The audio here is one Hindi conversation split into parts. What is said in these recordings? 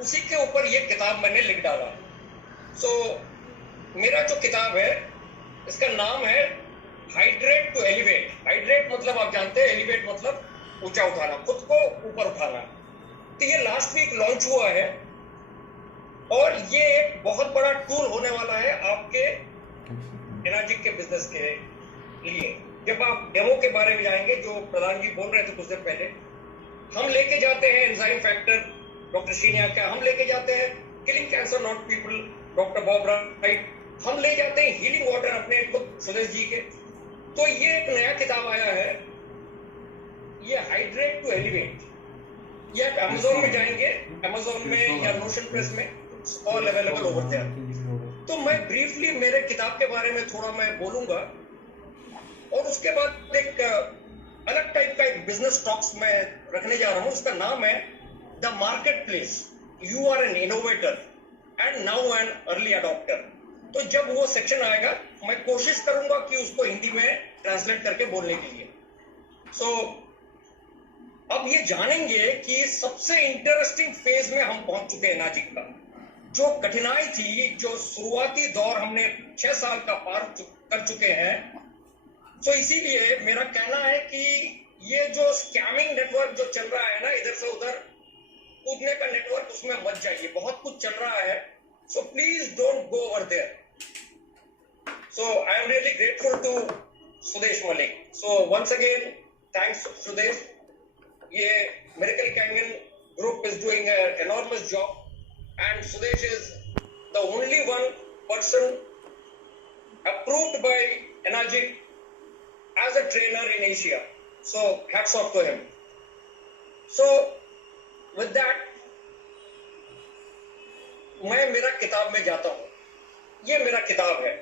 उसी के ऊपर ये किताब मैंने लिख डाला। सो मेरा जो किताब है इसका नाम है हाइड्रेट टू एलिवेट। हाइड्रेट मतलब आप जानते हैं, एलिवेट मतलब ऊंचा उठाना, खुद को ऊपर उठाना। तो ये लास्ट वीक लॉन्च हुआ है और ये एक बहुत बड़ा टूल होने वाला है आपके एनर्जी के बिजनेस के लिए। जब आप डेमो के बारे में जाएंगे, जो प्रधान जी बोल रहे थे कुछ देर पहले, हम लेके जाते हैं एंजाइम फैक्टर डॉक्टर श्रीनिया का, हम लेके जाते हैं killing cancer not people doctor Bob right, हम ले जाते हैं हीलिंग वाटर अपने खुद सुदेश जी के। तो ये एक नया किताब आया है, ये हाइड्रेट टू एलिवेट। ये आप अमेजोन में जाएंगे, अमेजोन में या नोशन प्रेस में, ऑल अवेलेबल ओवर देयर। तो मैं ब्रीफली मेरे किताब के बारे में थोड़ा मैं बोलूंगा और उसके बाद एक अलग टाइप का एक बिजनेस टॉक्स मैं रखने जा रहा हूं। उसका नाम है the market place, you are an innovator and now an early adopter. तो जब वो सेक्शन आएगा मैं कोशिश करूंगा कि उसको हिंदी में ट्रांसलेट करके बोलने के लिए। सो अब ये जानेंगे कि सबसे इंटरेस्टिंग फेज में हम पहुंच चुके हैं नाजिक का। जो कठिनाई थी, जो शुरुआती दौर हमने 6 साल का पार कर चुके हैं। तो इसीलिए मेरा कहना है कि ये जो स्कैमिंग नेटवर्क जो चल रहा है ना, इधर से उधर कूदने का नेटवर्क, उसमें मत जाइए। बहुत कुछ चल रहा है, so please don't go over there. So I am really grateful to Sudesh Malik. So once again thanks Sudesh. ये miracle canyon group is doing an enormous job and Sudesh is the only one person approved by Enagic as a trainer in Asia. So hats off to him. So with that, मैं मेरा किताब में जाता हूं। ये मेरा किताब है,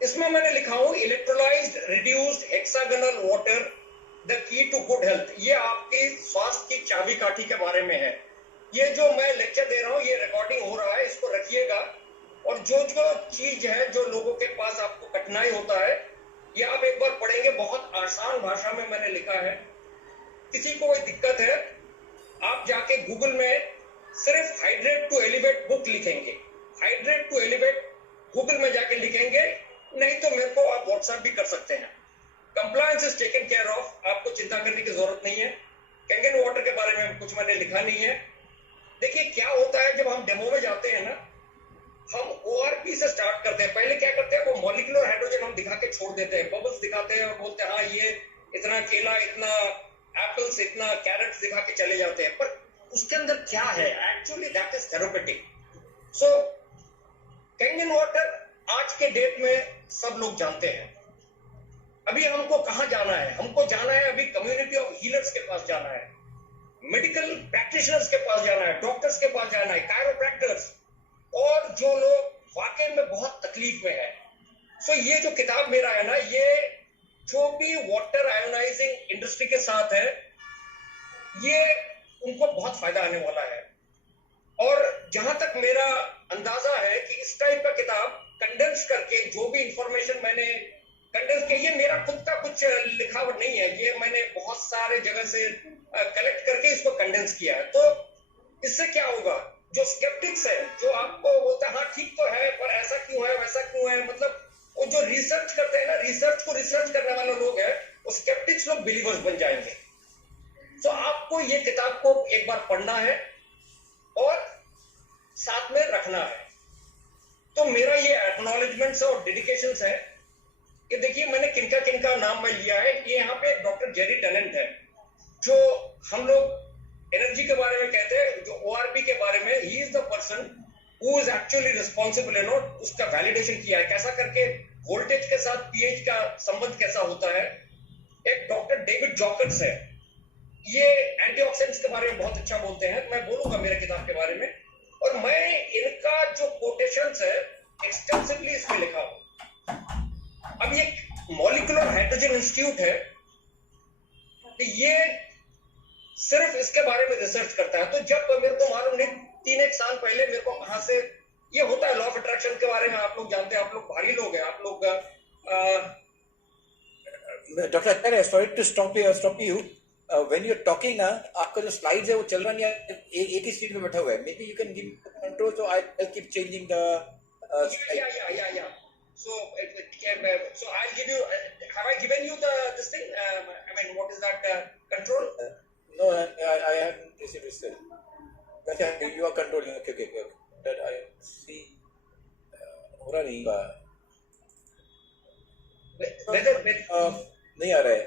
इसमें मैंने लिखा हूं electrolyzed reduced hexagonal water the key to good health. ये आपके स्वास्थ्य की चाबी काठी के बारे में है। ये जो मैं लेक्चर दे रहा हूं, ये रिकॉर्डिंग हो रहा है, इसको रखिएगा। और जो जो चीज है, जो लोगों के पास आपको कठिनाई होता है, ये आप एक बार पढ़ेंगे। बहुत आसान भाषा में मैंने लिखा है। किसी को कोई दिक्कत है, आप जाके गूगल में सिर्फ हाइड्रेट टू एलिवेट बुक लिखेंगे, हाइड्रेट टू एलिवेट गूगल में जाके लिखेंगे। नहीं तो मेरे को आप व्हाट्सएप भी कर सकते हैं। Compliance is taken care of, आपको चिंता करने की जरूरत नहीं है। कैंगन वाटर के बारे में कुछ मैंने लिखा नहीं है। देखिए क्या होता है, जब हम डेमो में जाते हैं ना, हम ओआरपी से स्टार्ट करते हैं। पहले क्या करते हैं, वो मॉलिक्यूलर हाइड्रोजन हम दिखा के छोड़ देते हैं, बबल्स दिखाते हैं और बोलते हैं हाँ ये इतना केला, इतना एप्पल्स, इतना कैरेट्स दिखा के चले जाते हैं। पर उसके अंदर क्या है, actually that is therapeutic. So Kangen water आज के डेट में सब लोग जानते हैं। अभी हमको कहाँ जाना है, हमको जाना है अभी कम्युनिटी ऑफ हीलर्स के पास जाना है, मेडिकल प्रैक्टिशनर्स के पास जाना है, डॉक्टर्स के पास जाना है, कायरोप्रैक्टर्स, और जो लोग वाकई में बहुत तकलीफ में है। सो ये जो किताब मेरा है ना, ये जो भी वाटर आयोनाइजिंग इंडस्ट्री के साथ है, ये उनको बहुत फायदा आने वाला है। और जहां तक मेरा अंदाजा है कि इस टाइप का किताब कंडेंस करके, जो भी इंफॉर्मेशन मैंने कंडेंस किया, ये मेरा खुद का कुछ लिखावट नहीं है, ये मैंने बहुत सारे जगह से कलेक्ट करके इसको कंडेंस किया है। तो इससे क्या होगा, जो स्केप्टिक्स है, जो आपको बोलता है हाँ ठीक तो है पर ऐसा क्यों है, वैसा क्यों है, मतलब वो जो रिसर्च करते हैं ना, रिसर्च को रिसर्च करने वाले लोग हैं, वो स्केप्टिक्स लोग बिलीवर्स बन जाएंगे। तो आपको ये किताब को एक बार पढ़ना है और साथ में रखना है। तो मेरा ये एक्नॉलेजमेंट्स और डेडिकेशंस है कि देखिए मैंने किनका किनका नाम मैं लिया है। ये यहाँ पे डॉक्टर जेरी टेनेंट है, जो हम लोग एनर्जी के बारे में कहते हैं, जो ओआरपी के बारे में, he is the person who is actually responsible, you know, उसका वैलिडेशन किया है, कैसा करके वोल्टेज के साथ पीएच का संबंध कैसा होता है। एक डॉक्टर डेविड जॉकर्स है, ये एंटीऑक्सीडेंट्स के बारे में बहुत अच्छा बोलते हैं, मैं बोलूंगा मेरे किताब के बारे में। और मैं इनका जो कोटेशंस है एक्सटेंसिवली इसमें लिखा हूं। अब ये मॉलिक्यूलर हाइड्रोजन इंस्टीट्यूट है, ये सिर्फ इसके बारे में रिसर्च करता है। तो जब मेरे को मालूम नहीं, 3-1 साल पहले मेरे को कहां से ये होता है, लॉ ऑफ अट्रैक्शन के बारे में आप लोग जानते हैं, आप लोग भारी लोग हैं, आप लोग Dr. Acharya, sorry to stop you. When you are talking ना, आपका जो स्लाइड्स है वो चल रहा नहीं है, एक ही सीट में बैठा हुआ है. May be you can give control, so I will keep changing the slide. Yeah. So I'll give you. Have I given you this thing? I mean, what is that control? No, I haven't received it still. Okay, you are controlling. Okay. That I see. हो रहा नहीं बा. नहीं आ रहा है.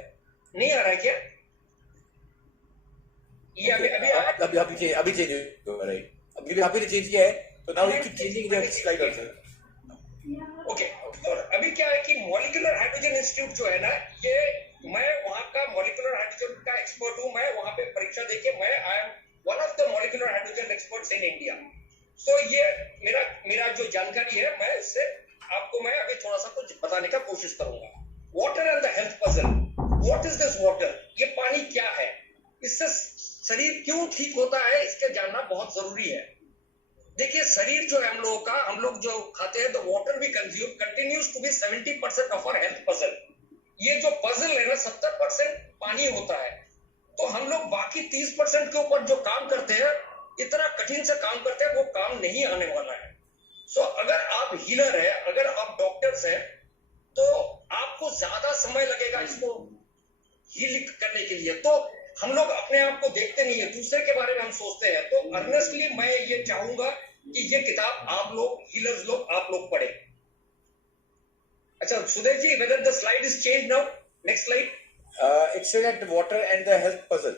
नहीं आ रहा है क्या? ये अभी चेंज हो रहा है. अभी भी आपने चेंज किया है, तो now you keep changing the slide also. Okay. और अभी क्या है कि मॉलिक्यूलर हाइड्रोजन इंस्टीट्यूट जो है ना, ये मैं वहां का मॉलिक्यूलर हाइड्रोजन का एक्सपर्ट हूं. मैं वहां पे परीक्षा देके मैं I am one of the molecular hydrogen experts in India. So ये मेरा जो जानकारी है, मैं इससे आपको मैं अभी थोड़ा सा कुछ बताने का कोशिश करूंगा. Water and the health puzzle. What is this water? ये पानी क्या है? इससे शरीर क्यों ठीक होता है, इसके जानना बहुत जरूरी है. देखिए, शरीर जो है हम लोग जो खाते हैं, the water we consume continues to be 70% of our health puzzle. ये जो पजल है ना, 70% पानी होता है. तो हम लोग बाकी 30% के ऊपर जो काम करते हैं, इतना कठिन से काम करते हैं, वो काम नहीं आने वाला है. सो अगर आप हीलर है, अगर आप डॉक्टर्स हैं, तो आपको ज्यादा समय लगेगा इसको हील करने के लिए. तो हम लोग अपने आप को देखते नहीं है, दूसरे के बारे में हम सोचते हैं. तो अर्नेस्टली मैं ये चाहूंगा कि ये किताब आप लोग हीलर्स लोग आप लोग पढ़े. अच्छा Sudesh ji, whether the slide is change now? Next slide. It says that water and the health puzzle.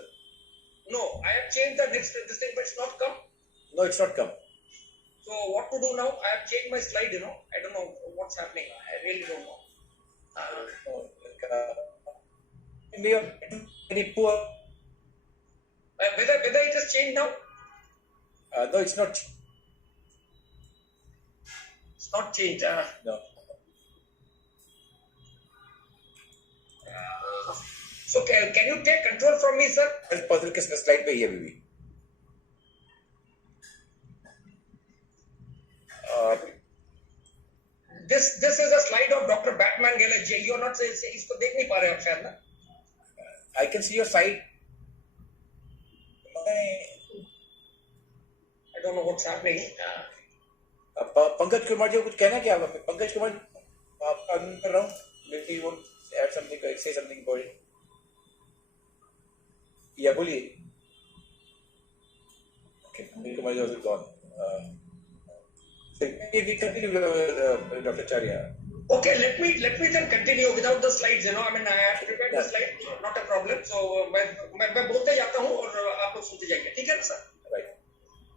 No, I have changed the next this thing, but it's not come. No, it's not come. So what to do now? I have changed my slide. I don't know what's happening. I really don't know. We are very poor. Whether it has changed now? No, it's not. It's not changed. No. So can you take control from me, sir? Health puzzle किस स्लाइड पे है अभी? This is a slide of Dr. Batman Gale. You are not इसको देख नहीं पा रहे आप शायद ना? I can see your side. I don't know what's happening. Pankaj Kumar ji को कुछ कहना क्या? पंकज कुमार आप कर रहा हूँ. Maybe you want to add something, say something about it. Yeah, बोलिए. Okay, Pankaj Kumar ji also gone. We continue, Dr. Charya. Okay, let me then continue without the slides. I mean, I have prepared the slide, not a problem. So मैं बोलते जाता हूँ और आप लोग सुनते जाएंगे, ठीक है ना sir? Right.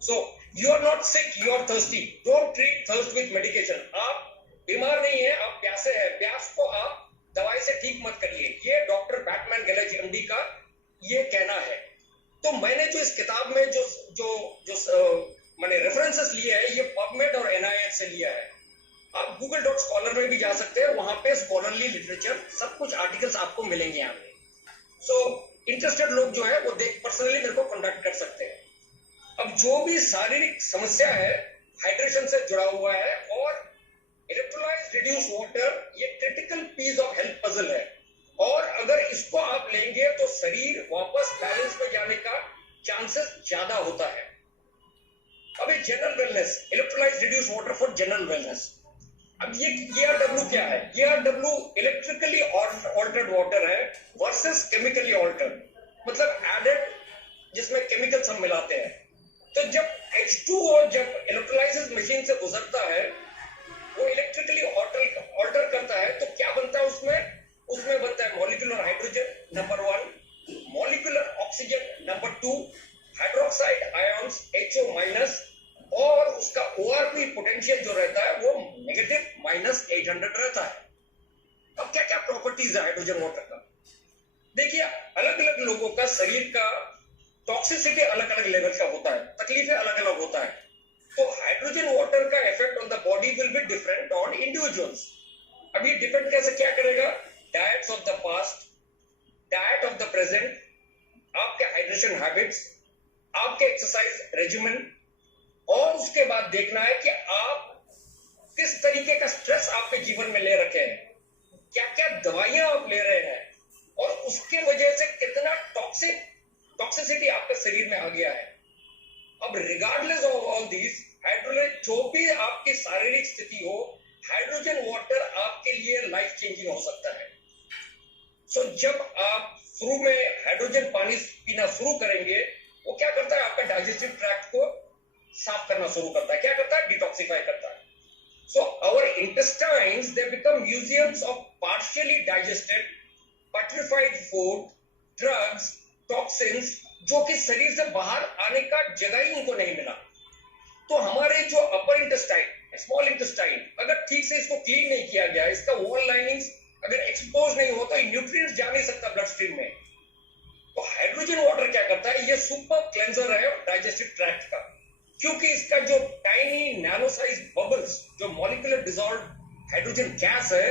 So you are not sick, you are thirsty. Don't treat thirst with medication. आप बीमार नहीं है, आप प्यासे हैं. प्यास को आप दवाई से ठीक मत करिए. ये डॉक्टर बैटमैन गैलेज एमडी का ये कहना है. तो मैंने जो इस किताब में जो मैंने रेफरेंसेस लिए हैं, ये पबमेड और NIH से लिया है. आप google.scholar में भी जा सकते हैं, वहां पे स्कॉलरली लिटरेचर सब कुछ आर्टिकल्स आपको मिलेंगे यहाँ पे. सो इंटरेस्टेड लोग जो है वो पर्सनली मेरे को कॉन्टेक्ट कर सकते हैं. अब जो भी शारीरिक समस्या है, हाइड्रेशन से जुड़ा हुआ है और इलेक्ट्रोलाइज रिड्यूस वाटर, ये critical piece of health puzzle है. और अगर इसको आप लेंगे तो शरीर वापस बैलेंस में जाने का चांसेस ज्यादा होता है. अब ये general wellness, electrolysed reduce water for general wellness. अब ये ERW क्या है? ERW इलेक्ट्रिकली ऑल्टर्ड वाटर है वर्सेस केमिकली ऑल्टर्ड, मतलब एडेड जिसमें केमिकल्स हम मिलाते हैं. तो जब H2O जब इलेक्ट्रोलाइसिस मशीन से गुजरता है, वो इलेक्ट्रिकली ऑल्टर करता है, तो क्या बनता है उसमें बनता है molecular hydrogen number 1, molecular oxygen number 2, hydroxide ions HO- और उसका ORP पोटेंशियल जो रहता है वो नेगेटिव -800 रहता है. अब क्या क्या प्रॉपर्टीज है हाइड्रोजन वाटर का? देखिए, अलग अलग लोगों का शरीर का टॉक्सिसिटी अलग अलग लेवल का होता है, तकलीफें अलग अलग होता है. तो हाइड्रोजन वाटर का effect on the body will be different on individuals. अब ये डिपेंड कैसे क्या करेगा? Diets of the past, diet of the present, आपके हाइड्रेशन हैबिट्स, आपके एक्सरसाइज रेजिमेंट, और उसके बाद देखना है कि आप किस तरीके का स्ट्रेस आपके जीवन में ले रखे हैं, क्या क्या दवाइयां आप ले रहे हैं, और उसके वजह से कितना टॉक्सिसिटी आपके शरीर में आ गया है। अब regardless of all this, hydrogen जो भी आपकी शारीरिक स्थिति हो, हाइड्रोजन वाटर आपके लिए लाइफ चेंजिंग हो सकता है। सो जब आप शुरू में हाइड्रोजन पानी पीना शुरू करेंगे, वो क्या करता है, आपका डाइजेस्टिव ट्रैक्ट को साफ करना शुरू करता है। क्या करता है, डिटॉक्सिफाई करता है। So our intestines they become museums of partially digested putrefied food, drugs, toxins, जो कि शरीर से बाहर आने का जगह ही उनको नहीं मिला। तो हमारे जो अपर इंटेस्टाइन, स्मॉल इंटेस्टाइन, अगर ठीक से इसको क्लीन नहीं किया गया, इसका वॉल लाइनिंग्स अगर एक्सपोज नहीं हो तो न्यूट्रिएंट्स जा नहीं सकता ब्लड स्ट्रीम में। तो हाइड्रोजन वाटर क्या करता है, ये सुपर क्लेंजर है डाइजेस्टिव ट्रैक्ट का, क्योंकि इसका जो टाइनी नैनो साइज बबल्स, जो मॉलिक्यूलर डिसॉल्व हाइड्रोजन गैस है,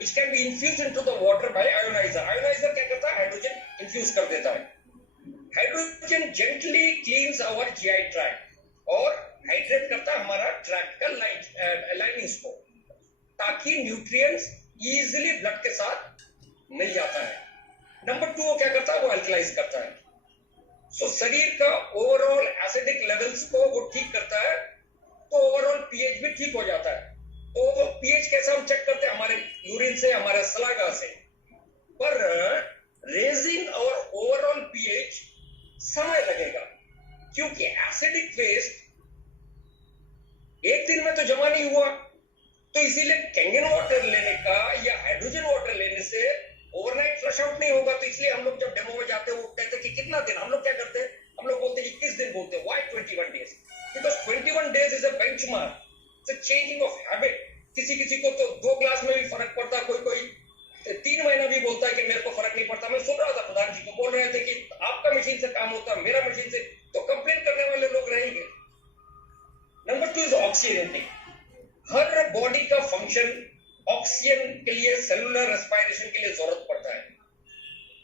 which can be infused into the water by ionizer. Ionizer क्या करता है, हाइड्रोजन इन्फ्यूज कर देता है। Hydrogen gently cleanse our GI tract और हाइड्रेट करता है हमारा ट्रैक्ट का लाइनिंग्स को, ताकि न्यूट्रिएंट्स इजीली ब्लड के साथ मिल जाता है। नंबर 2 वो क्या करता है, वो अल्कलाइज करता है। सो शरीर का ओवरऑल एसिडिक लेवल्स को वो ठीक करता है, तो ओवरऑल पीएच भी ठीक हो जाता है। तो वो पीएच कैसे हम चेक करते हैं, हमारे यूरिन से, हमारे सलाइवा से। पर रेजिंग और ओवरऑल पीएच समय लगेगा, क्योंकि एसिडिक वेस्ट एक दिन में तो जमा नहीं हुआ। तो इसीलिए कैंगन वाटर लेने का या हाइड्रोजन वाटर लेने से ओवरनाइट फ्लश आउट नहीं होगा। तो इसलिए हम लोग जब डेमो में जाते हैं वो कहते हैं कि कितना दिन, हम लोग क्या करते हैं, हम लोग बोलते हैं 21 दिन बोलते हैं। Why 21 days? Because 21 days is a benchmark, it's a changing of habit. किसी किसी को तो 2 ग्लास में भी फर्क पड़ता है, कोई 3 महीना भी बोलता है कि मेरे को फर्क नहीं पड़ता। मैं सुन रहा था प्रधान जी को बोल रहे थे कि आपका मशीन से काम होता है, मेरा मशीन से, तो कंप्लेन करने वाले लोग रहेंगे। Number 2 is oxygen. Her body का फंक्शन ऑक्सीजन के लिए, सेलुलर रेस्पिरेशन के लिए जरूरत पड़ता है।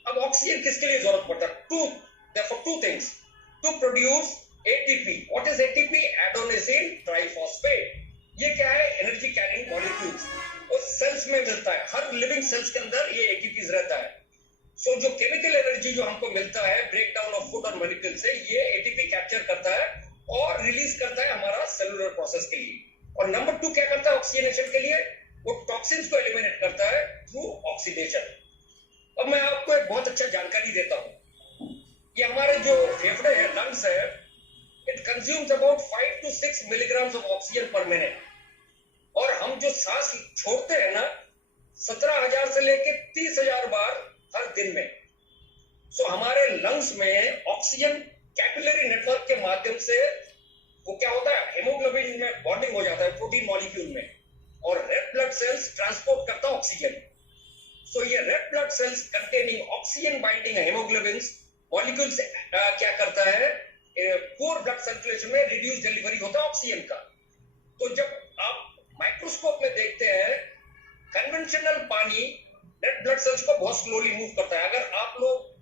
अब ऑक्सीजन किसके लिए जरूरत पड़ता है? therefore 2 things to produce ATP. What is ATP? Adenosine triphosphate. ये क्या है? एनर्जी कैरिंग मॉलिक्यूल्स, और सेल्स में मिलता है। हर लिविंग सेल्स के अंदर ये ATP रहता है। सो जो केमिकल एनर्जी जो हमको मिलता है ब्रेक डाउन ऑफ फूड और मॉलिक्यूल से, ये ATP कैप्चर करता है और रिलीज करता है हमारा सेलुलर प्रोसेस के लिए। और नंबर 2 क्या करता है ऑक्सीजनेशन के लिए? वो टॉक्सिन्स को एलिमिनेट करता है थ्रू ऑक्सीडेशन। अब मैं आपको एक बहुत अच्छा जानकारी देता हूं। ये हमारे जो फेफड़े है, लंग्स है, it consumes about 5 to 6 milligrams of oxygen पर मिनट। और हम जो सांस छोड़ते हैं ना, 17,000 से लेके 30,000 बार हर दिन में। सो हमारे लंग्स में ऑक्सीजन कैपिलरी नेटवर्क के माध्यम से वो क्या होता है, हेमोग्लोबिन में बॉन्डिंग हो जाता है प्रोटीन मॉलिक्यूल में, और रेड ब्लड सेल्स ट्रांसपोर्ट करता है ऑक्सीजन। सो ये red blood cells containing oxygen binding haemoglobin molecules क्या करता है, पुअर ब्लड सर्कुलेशन में रिड्यूस डिलीवरी होता है ऑक्सीजन का। तो जब आप माइक्रोस्कोप में देखते हैं, कन्वेंशनल पानी रेड ब्लड सेल्स को बहुत स्लोली मूव करता है। अगर आप लोग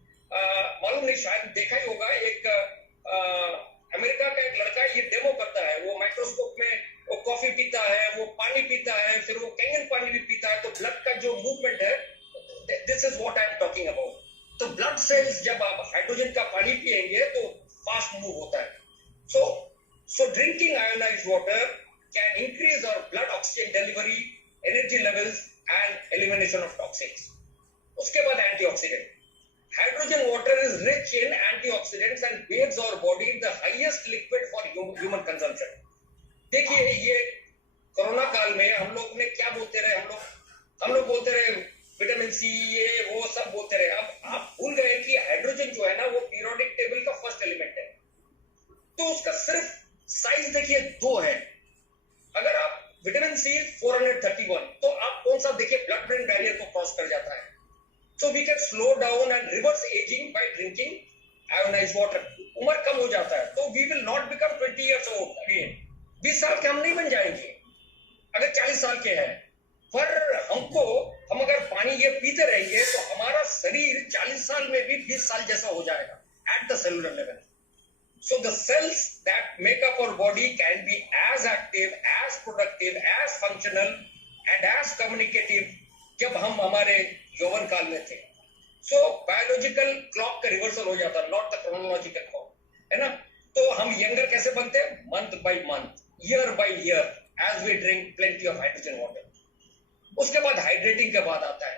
मालूम नहीं, शायद देखा ही होगा, एक अमेरिका का एक लड़का ये डेमो करता है, वो माइक्रोस्कोप में वो कॉफी पीता है, वो पानी पीता है, फिर वो कैंगन पानी भी पीता है। तो ब्लड का जो मूवमेंट है, this is what I am talking about. तो ब्लड सेल्स जब आप हाइड्रोजन का पानी पिएंगे तो फास्ट मूव होता है। So drinking ionized water can increase our blood oxygen delivery, energy levels and elimination of toxins. उसके बाद antioxidant. Hydrogen water is rich in antioxidants and bathes our body in the highest liquid for human consumption. देखिए, ये कोरोना काल में हम लोग ने क्या बोलते रहे, हम लोग बोलते रहे विटामिन सी, ये वो सब बोलते रहे। अब आप भूल गए कि हाइड्रोजन जो है ना, वो पीरियोडिक टेबल का फर्स्ट एलिमेंट है। तो उसका सिर्फ साइज देखिए 2 है। अगर आप विटामिन सी 431, तो आप कौन सा देखिए ब्लड ब्रेन बैरियर को क्रॉस कर जाता है। So we can slow down and reverse aging by drinking ionized water. उम्र कम हो जाता है, तो we will not become 20 years old again. 20 साल के हम नहीं बन जाएंगे अगर 40 साल के हैं। पर हम अगर पानी ये पीते रहेंगे तो हमारा शरीर 40 साल में भी 20 साल जैसा हो जाएगा at the cellular level. So the cells that make up our body can be as active, as productive, as functional and as communicative जब हम हमारे यौवन काल में थे। सो बायोलॉजिकल क्लॉक का रिवर्सल हो जाता, नॉट द क्रोनोलॉजिकल क्लॉक, है ना। तो हम यंगर कैसे बनते हैं? Month by month, year by year, as we drink plenty of hydrogen water. उसके बाद हाइड्रेटिंग के बाद आता है,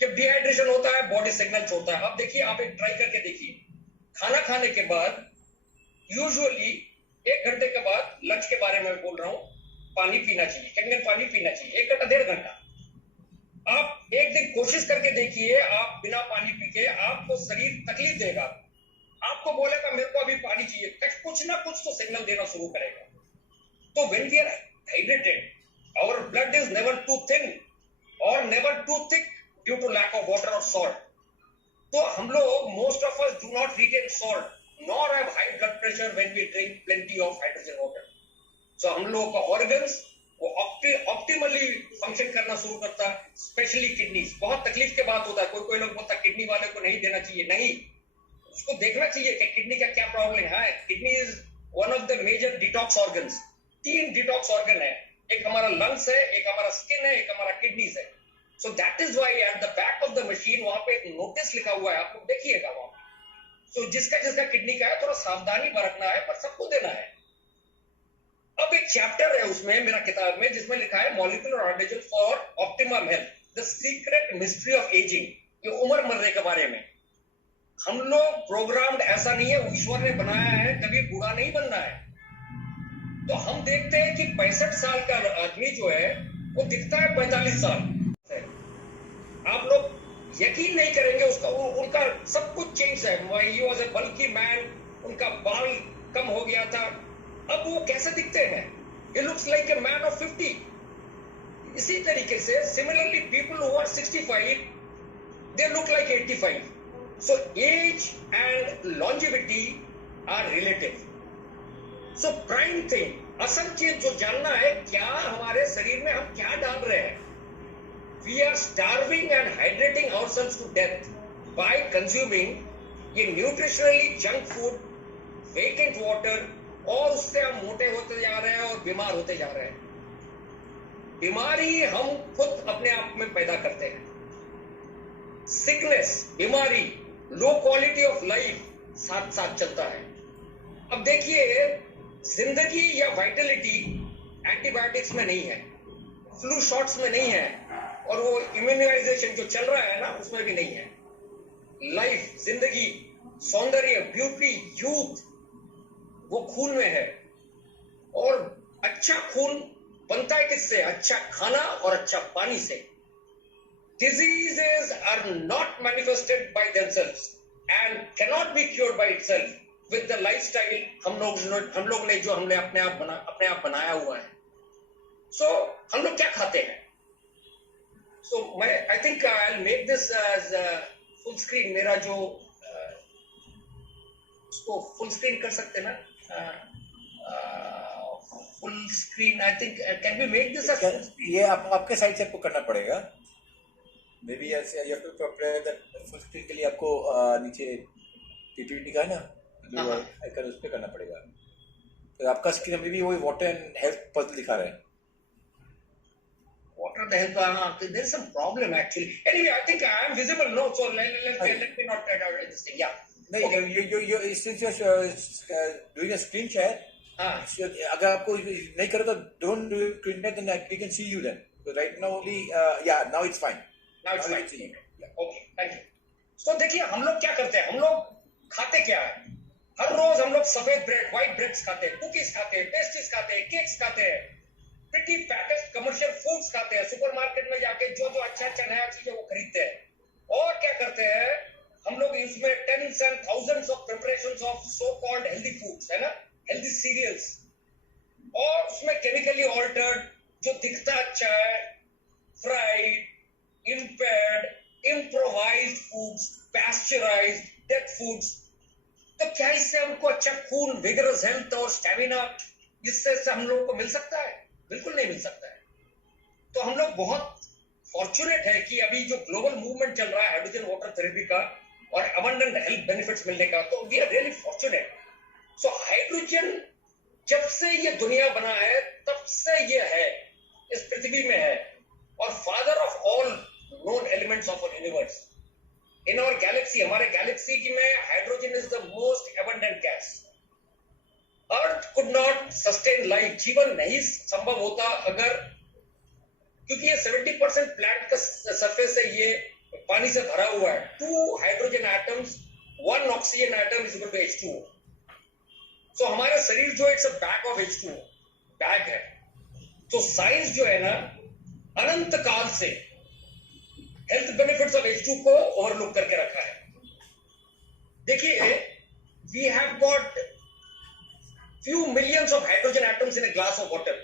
जब डिहाइड्रेशन होता है बॉडी सिग्नल छोड़ता है। अब देखिए, आप एक ट्राई करके देखिए, खाना खाने के बाद यूजुअली 1 घंटे के बाद, लंच के बारे में बोल रहा हूं, पानी पीना चाहिए, कंगन पानी पीना चाहिए, 1 घंटा 1.5 घंटा। आप एक दिन कोशिश करके देखिए, आप बिना पानी पी के, आपको शरीर तकलीफ देगा, आपको बोलेगा मेरे को अभी पानी चाहिए, कुछ ना कुछ तो सिग्नल देना शुरू करेगा। तो when we are hydrated, our blood is never too thin और never too thick due to lack of water और सॉल्ट। तो हम लोग, most of us do not retain salt nor have high blood pressure when we drink plenty of hydrogen water. So हम लोगों का organs वो ऑप्टिमली फंक्शन करना शुरू करता है, स्पेशली किडनीज। बहुत तकलीफ के बात होता है, कोई लोग बोलता है किडनी वाले को नहीं देना चाहिए, नहीं, उसको देखना चाहिए कि किडनी का क्या प्रॉब्लम है। Kidney is one of the major detox organs. 3 detox organ है, एक हमारा लंग्स है, एक हमारा स्किन है, एक हमारा किडनीज है। So that is why at the back of the machine वहां पे एक नोटिस लिखा हुआ है, आप लोग देखिएगा वहां। तो जिसका किडनी का है, थोड़ा सावधानी बरतना है, पर सबको देना है। अब एक चैप्टर है उसमें मेरा किताब में, जिसमें लिखा है molecular hydrogen for optimum health, the secret mystery of ageing. ये उम्र मरने के बारे में। हम लोग प्रोग्राम्ड ऐसा नहीं है, ईश्वर ने बनाया है, कभी बूढ़ा नहीं बनना है। तो हम देखते हैं कि 65 साल का आदमी जो है वो दिखता है 45 साल। आप लोग यकीन नहीं करेंगे, उसका उनका सब कुछ चेंज है। He was a bulky man, उनका बाल कम हो गया था, अब वो कैसे दिखते हैं? He looks like a man of 50। इसी तरीके से similarly people who are 65 they look like 85। So age and longevity are relative. So prime thing, असल चीज जो जानना है, क्या हमारे शरीर में हम क्या डाल रहे हैं। We are starving and hydrating ourselves to death by consuming ये nutritionally junk food, vacant water, और उससे हम मोटे होते जा रहे हैं और बीमार होते जा रहे हैं। बीमारी हम खुद अपने आप में पैदा करते हैं। सिकनेस, बीमारी, लो क्वालिटी ऑफ लाइफ साथ साथ चलता है। अब देखिए, जिंदगी या वाइटलिटी एंटीबायोटिक्स में नहीं है, फ्लू शॉट्स में नहीं है, और वो इम्यूनाइजेशन जो चल रहा है ना, उसमें भी नहीं है। लाइफ, जिंदगी, सौंदर्य, ब्यूटी, यूथ, वो खून में है। और अच्छा खून बनता है किससे? अच्छा खाना और अच्छा पानी से। Diseases are not manifested by themselves and cannot be cured by itself with the lifestyle हम लोग ने जो हमने अपने आप बनाया हुआ है। So हम लोग क्या खाते हैं? So I think I'll make this as full screen. मेरा जो उसको full screen कर सकते हैं ना? Full screen. I think can we make this as full screen? ये आपके साइड से आपको करना पड़ेगा। Maybe you have to prepare that full screen के लिए आपको नीचे PPT का है ना, जो आइकन उस पे करना पड़ेगा। तो आपका स्क्रीन में भी वही वाटर एंड हेल्थ पजल दिखा रहा है। Water the health, there is some problem actually. Anyway, I think I am visible, no? So let me not this thing. Yeah. No, okay. Since you're doing a screen share, अगर आपको नहीं करे तो don't do screen share, then we can see you then. So right now only, now it's fine. Now it's fine. Okay, thank you. So देखिए, हम लोग क्या करते हैं? हम लोग खाते क्या है? हर रोज हम लोग सफेद ब्रेड, व्हाइट ब्रेड्स खाते हैं, कुकीज खाते हैं, पेस्ट्रीज खाते हैं, केक्स खाते हैं, pretty packaged commercial foods खाते हैं, सुपरमार्केट में जाके जो अच्छा नया चीज है वो खरीदते हैं। और क्या करते हैं हम लोग? इसमें tens and thousands of preparations of so called healthy foods, है ना, healthy cereals, और उसमें chemically altered, जो दिखता अच्छा है, fried, impaired, improvised foods, pasteurized, dead foods। तो क्या इससे हमको अच्छा खून, विगरस हेल्थ और स्टेमिना इससे हम लोगों को मिल सकता है? बिल्कुल नहीं मिल सकता है। तो हम लोग बहुत फॉर्चुनेट है कि अभी जो ग्लोबल मूवमेंट चल रहा है हाइड्रोजन वाटर थेरेपी का और अबंडेंट हेल्थ बेनिफिट्स मिलने का, तो we are really fortunate. So hydrogen जब से ये दुनिया बना है तब से ये है, इस पृथ्वी में है, और father of all known elements of our universe. In our galaxy, हमारे galaxy की में hydrogen is the most abundant gas. Earth could not sustain life. जीवन नहीं संभव होता अगर, क्योंकि ये 70% प्लैनेट का सरफेस है, ये पानी से भरा हुआ है. 2 hydrogen atoms, 1 oxygen atom is equal to H2O. तो हमारा शरीर जो it's a bag of H2O, bag है. तो साइंस जो है ना अनंत काल से हेल्थ बेनिफिट्स ऑफ H2 को ओवरलुक करके रखा है. देखिए, we have got few millions of hydrogen atoms in a glass of water,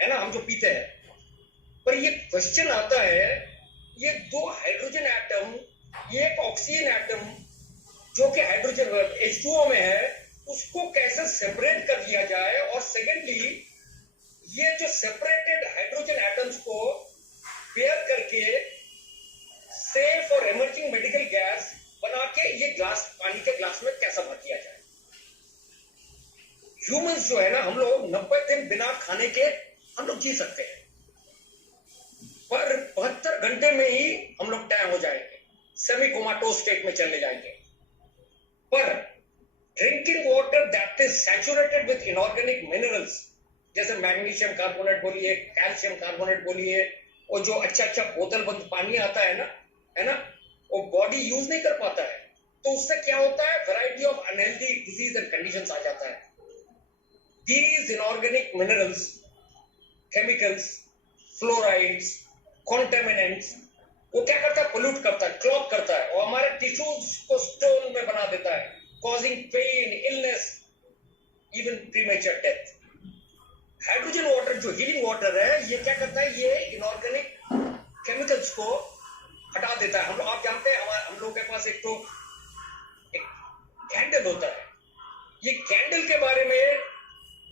है ना, हम जो पीते हैं. पर ये क्वेश्चन आता है, ये 2 हाइड्रोजन एटम, ये एक ऑक्सीजन एटम जो कि हाइड्रोजन H2O में है, उसको कैसे सेपरेट कर दिया जाए. और सेकेंडली, ये जो सेपरेटेड हाइड्रोजन एटम्स को पेयर करके सेफ और इमर्जिंग मेडिकल गैस बना के ये ग्लास, पानी के ग्लास में कैसा भर दिया जाए. ह्यूमंस जो है ना, हम लोग 90 दिन बिना खाने के हम लोग जी सकते हैं, पर 72 घंटे में ही हम लोग टाइम हो जाएंगे, सेमी कोमाटोज स्टेट में चले जाएंगे. पर drinking water that is saturated with inorganic minerals, जैसे मैग्नीशियम कार्बोनेट बोलिए, कैल्शियम कार्बोनेट बोलिए, और जो अच्छा बोतल बंद पानी आता है ना, वो बॉडी यूज नहीं कर पाता है. तो उससे क्या होता है, variety of unhealthy diseases and conditions आ जाता है. These inorganic minerals, chemicals, fluorides, contaminants, वो क्या करता है, पोल्यूट करता है, क्लॉग करता है, और हमारे टिश्यूज को स्टोन में बना देता है, causing pain, illness, even premature death. Hydrogen water जो हीलिंग वाटर है, ये क्या करता है, ये इनऑर्गेनिक केमिकल्स को हटा देता है. हम लोग, आप जानते हैं, हम लोग के पास एक कैंडल होता है. ये कैंडल के बारे में,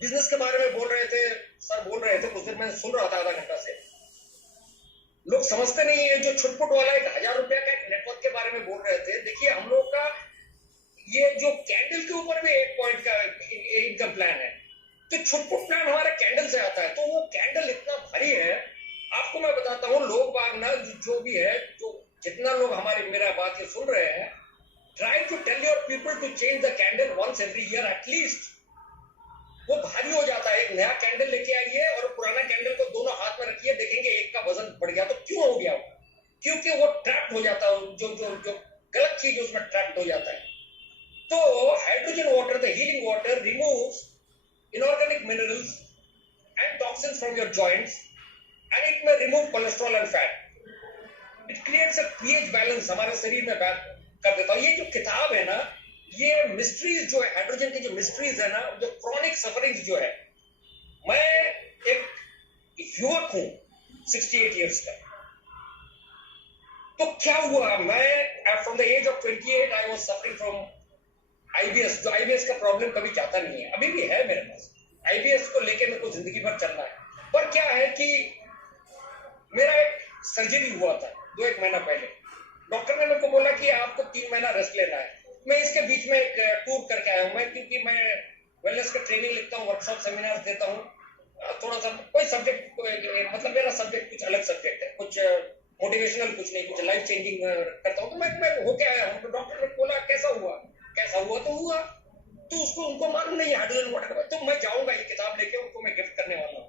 बिजनेस के बारे में बोल रहे थे सर, बोल रहे थे कुछ देर, मैं सुन रहा था आधा घंटा से. लोग समझते नहीं है, जो छुटपुट वाला 1000 रुपया का नेटवर्क के बारे में बोल रहे थे. देखिए, हम लोग का ये जो कैंडल के ऊपर में 1 पॉइंट का इनकम प्लान है, तो छुटपुट प्लान हमारा कैंडल से आता है. तो वो कैंडल इतना भारी है, आपको मैं बताता हूँ, लोग बाग ना जो भी है, जो जितना लोग हमारे मेरा बात ये सुन रहे हैं, try to tell your people to change the candle once every year at least. वो भारी हो जाता है. एक नया कैंडल लेके आइए और पुराना कैंडल को दोनों हाथ में रखिए, देखेंगे एक का वजन बढ़ गया. तो क्यों हो गया? क्योंकि वो ट्रैप्ड हो जाता है, जो गलत चीज उसमें ट्रैप्ड हो जाता है. तो hydrogen water, the healing water, removes inorganic minerals and toxins from your joints, and it may remove cholesterol and fat. It creates a pH balance, हमारे शरीर में कर देता है. ये जो किताब है ना, ये मिस्ट्रीज जो है, हाइड्रोजन की जो मिस्ट्रीज है ना, जो क्रॉनिक सफरिंग्स जो है. मैं एक युवक हूं 68 इयर्स का. तो क्या हुआ, मैं from the age of 28 I was suffering from IBS. जो आईबीएस का प्रॉब्लम कभी जाता नहीं है, अभी भी है मेरे पास. आईबीएस को लेके मेरे को जिंदगी भर चलना है. पर क्या है कि मेरा एक सर्जरी हुआ था 2-1 महीना पहले. डॉक्टर ने मेरे को बोला कि आपको 3 महीना रेस्ट लेना है. मैं इसके बीच में एक टूर करके आया हूँ. मैं, क्योंकि मैं वेलनेस का ट्रेनिंग लिखता हूँ, वर्कशॉप सेमिनार देता हूँ, थोड़ा सा कोई सब्जेक्ट, मतलब मेरा सब्जेक्ट कुछ अलग सब्जेक्ट है, कुछ मोटिवेशनल, कुछ नहीं, कुछ लाइफ चेंजिंग करता हूँ. तो मैं होके आया हूँ. तो डॉक्टर ने बोला कैसा हुआ तो हुआ. तो उसको, उनको मालूम नहीं हाइड्रोजन वाटर. तो मैं जाऊंगा ये किताब लेके, उनको मैं गिफ्ट करने वाला हूँ.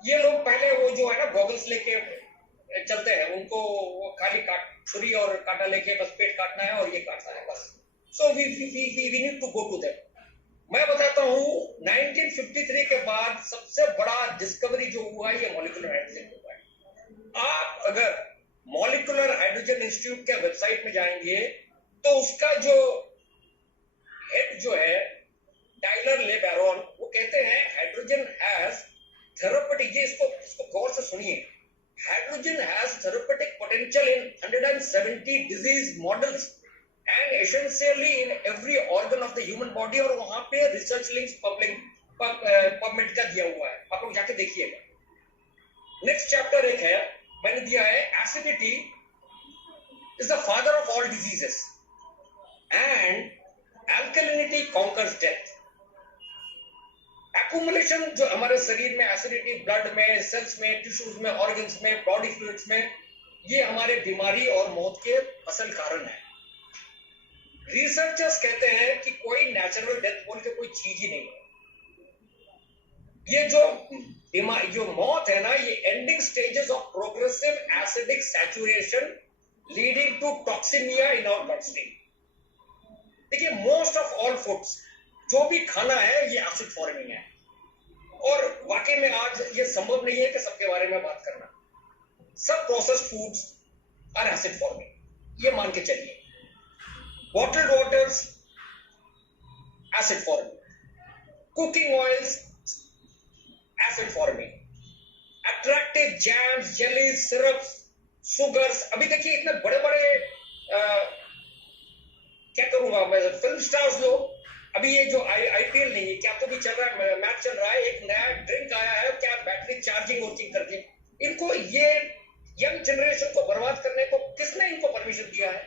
ये लोग पहले वो जो है ना गॉगल्स लेके चलते हैं, उनको वो खाली छुरी और कांटा लेके बस पेट काटना है और ये काटना है बस. So we need to go to them. मैं बताता हूँ, 1953 के बाद सबसे बड़ा डिस्कवरी जो हुआ है, ये मॉलिक्यूलर हाइड्रोजन हुआ है. आप अगर मॉलिक्यूलर हाइड्रोजन इंस्टीट्यूट के वेबसाइट में जाएंगे, तो उसका जो हेड जो है, टाइलर ले बैरोन, वो कहते हैं हाइड्रोजन हैज थेरेपेटिक, इसको गौर से सुनिए, hydrogen has therapeutic potential in 170 disease models and essentially in every organ of the human body. और वहां पे रिसर्च लिंक्स पबमेड का दिया हुआ है, आप लोग जाके देखिएगा. नेक्स्ट चैप्टर एक है, मैंने दिया है, acidity is the father of all diseases and alkalinity conquers death. Accumulation जो हमारे शरीर में एसिडिटी, ब्लड में, सेल्स में, टिश्यूज में, ऑर्गन्स में, बॉडी फ्लूइड्स में, ये हमारे बीमारी और मौत के असल कारण है। रिसर्चर्स कहते हैं कि कोई नेचुरल डेथ बोल के कोई चीज ही नहीं है। ये जो मौत है ना, ये ending stages of progressive acidic saturation leading to toxaemia in our blood stream. देखिए, मोस्ट ऑफ ऑल फूड्स, जो भी खाना है ये एसिड फॉर्मिंग है, और वाकई में आज ये संभव नहीं है कि सबके बारे में बात करना। सब processed foods are acid forming, ये मान के चलिए। Bottled waters acid forming, cooking oils acid forming, attractive jams, jellies, syrups, sugars. अभी देखिए इतने बड़े बड़े क्या करूंगा मैं, फिल्म स्टार्स लोग, अभी ये जो आईपीएल नहीं है क्या, तो भी चल रहा है, मैच चल रहा है, एक नया ड्रिंक आया है क्या, बैटरी चार्जिंग वर्किंग करके। इनको, ये यंग जनरेशन को बर्बाद करने को किसने इनको परमिशन दिया है?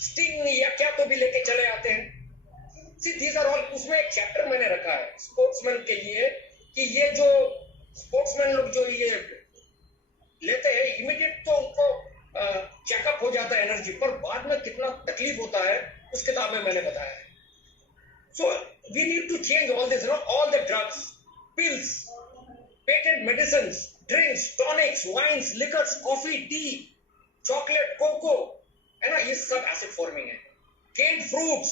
स्टिंग या क्या तो भी लेके चले आते हैं। सी दीज आर ऑल, उसमें एक चैप्टर मैंने रखा है स्पोर्ट्समैन के लिए, कि ये जो स्पोर्ट्समैन लोग जो ये लेते हैं, इमीडिएट तो उनको चेकअप हो जाता है एनर्जी, पर बाद में कितना तकलीफ होता है उस किताब में मैंने बताया है। So we need to change all this, all the drugs, pills, patent medicines, drinks, tonics, wines, liquors, coffee, tea, chocolate, cocoa, है ना, ये सब एसिड फॉर्मिंग है। canned fruits,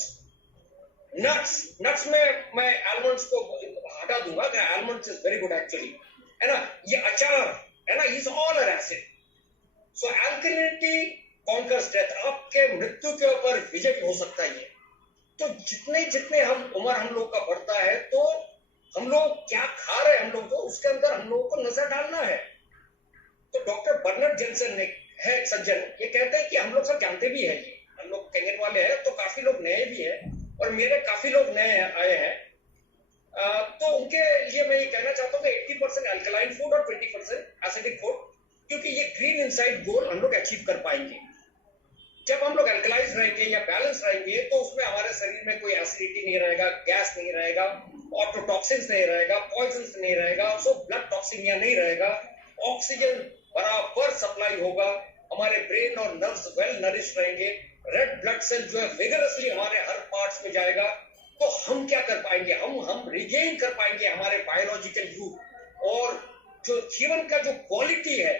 nuts में मैं almonds को हटा दूंगा, almonds is very good actually, है ना, ये अचार, है ना, these all are acid. So alkalinity conquers death, आपके मृत्यु के ऊपर विजय हो सकता है ये। तो जितने जितने उम्र हम लोग का बढ़ता है, तो हम लोग क्या खा रहे हैं, हम लोग को उसके अंदर हम लोगों को नजर डालना है। तो डॉक्टर बर्नार्ड जेनसन ने है एक सज्जन, ये कहते हैं कि हम लोग सब जानते भी है, ये हम लोग कहने वाले हैं, तो काफी लोग नए भी है, और मेरे काफी लोग नए आए हैं, तो उनके लिए मैं ये कहना चाहता हूँ कि 80% अल्कलाइन फूड और 20% एसिडिक फूड, क्योंकि ये ग्रीन इनसाइड गोल हम लोग अचीव कर पाएंगे। जब हम लोग अल्कलाइज रहेंगे या बैलेंस रहेंगे, तो उसमें हमारे शरीर में कोई एसिडिटी नहीं रहेगा, गैस नहीं रहेगा, ऑटोटॉक्सिन्स नहीं रहेगा, पॉइजन्स नहीं रहेगा, सो ब्लड टॉक्सिमिया नहीं रहेगा, ऑक्सीजन बराबर सप्लाई होगा, हमारे ब्रेन और नर्व्स वेल नरिश रहेंगे, रेड ब्लड सेल जो है विगरसली हमारे हर पार्ट्स में जाएगा। तो हम क्या कर पाएंगे, हम रिगेन कर पाएंगे हमारे बायोलॉजिकल यूथ, और जो जीवन का जो क्वालिटी है,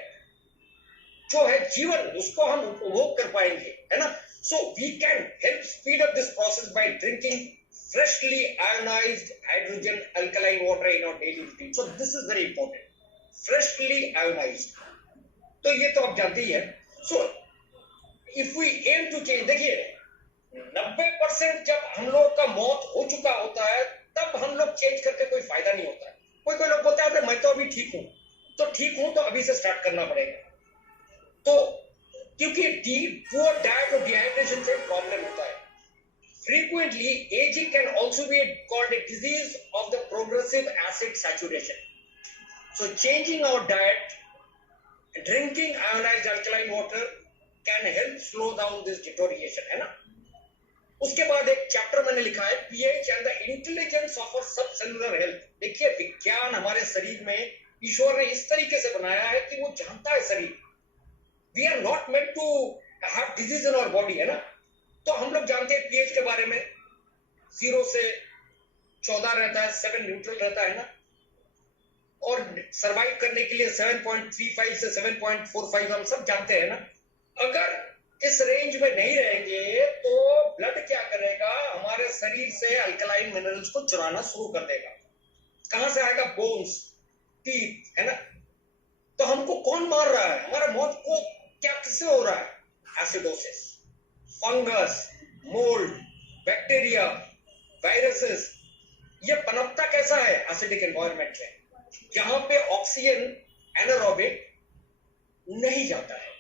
जो है जीवन, उसको हम उपभोग कर पाएंगे, है ना। So we can help speed up this process by drinking freshly ionized hydrogen alkaline water in our daily routine. So this is very important, freshly ionized, तो ये तो आप जानते ही है। So if we aim to change, देखिए 90% जब हम लोग का मौत हो चुका होता है, तब हम लोग चेंज करके कोई फायदा नहीं होता है। कोई लोग बोलता है मैं तो अभी ठीक हूं, तो ठीक हूं तो अभी से स्टार्ट करना पड़ेगा। तो क्योंकि पुअर डाइट और डिहाइड्रेशन से प्रॉब्लम होता है। Frequently aging can also be called a disease of the progressive acid saturation. So changing our diet, drinking ionized alkaline water can help slow down this deterioration, है ना। उसके बाद एक चैप्टर मैंने लिखा है pH and the intelligence of our subcellular health. देखिए, विज्ञान हमारे शरीर में ईश्वर ने इस तरीके से बनाया है कि वो जानता है शरीर। We are not meant to have disease in our body, है ना। तो हम लोग जानते हैं पीएच के बारे में, 0 से 14 रहता है, 7 न्यूट्रल रहता है ना, और सरवाइव करने के लिए 7.35 से 7.45 हम सब जानते हैं ना। अगर इस रेंज में नहीं रहेंगे तो ब्लड क्या करेगा, हमारे शरीर से अल्कलाइन मिनरल्स को चुराना शुरू कर देगा। कहां से आएगा? बोन्स, टीथ, है ना। तो हमको कौन मार रहा है? हमारा मौत को क्या किससे हो रहा है? Acidosis, fungus, mould, bacteria, viruses. ये पनपता कैसा है? एसिडिक एनवायरनमेंट में, जहां पे ऑक्सीजन एनारोबिक नहीं जाता है।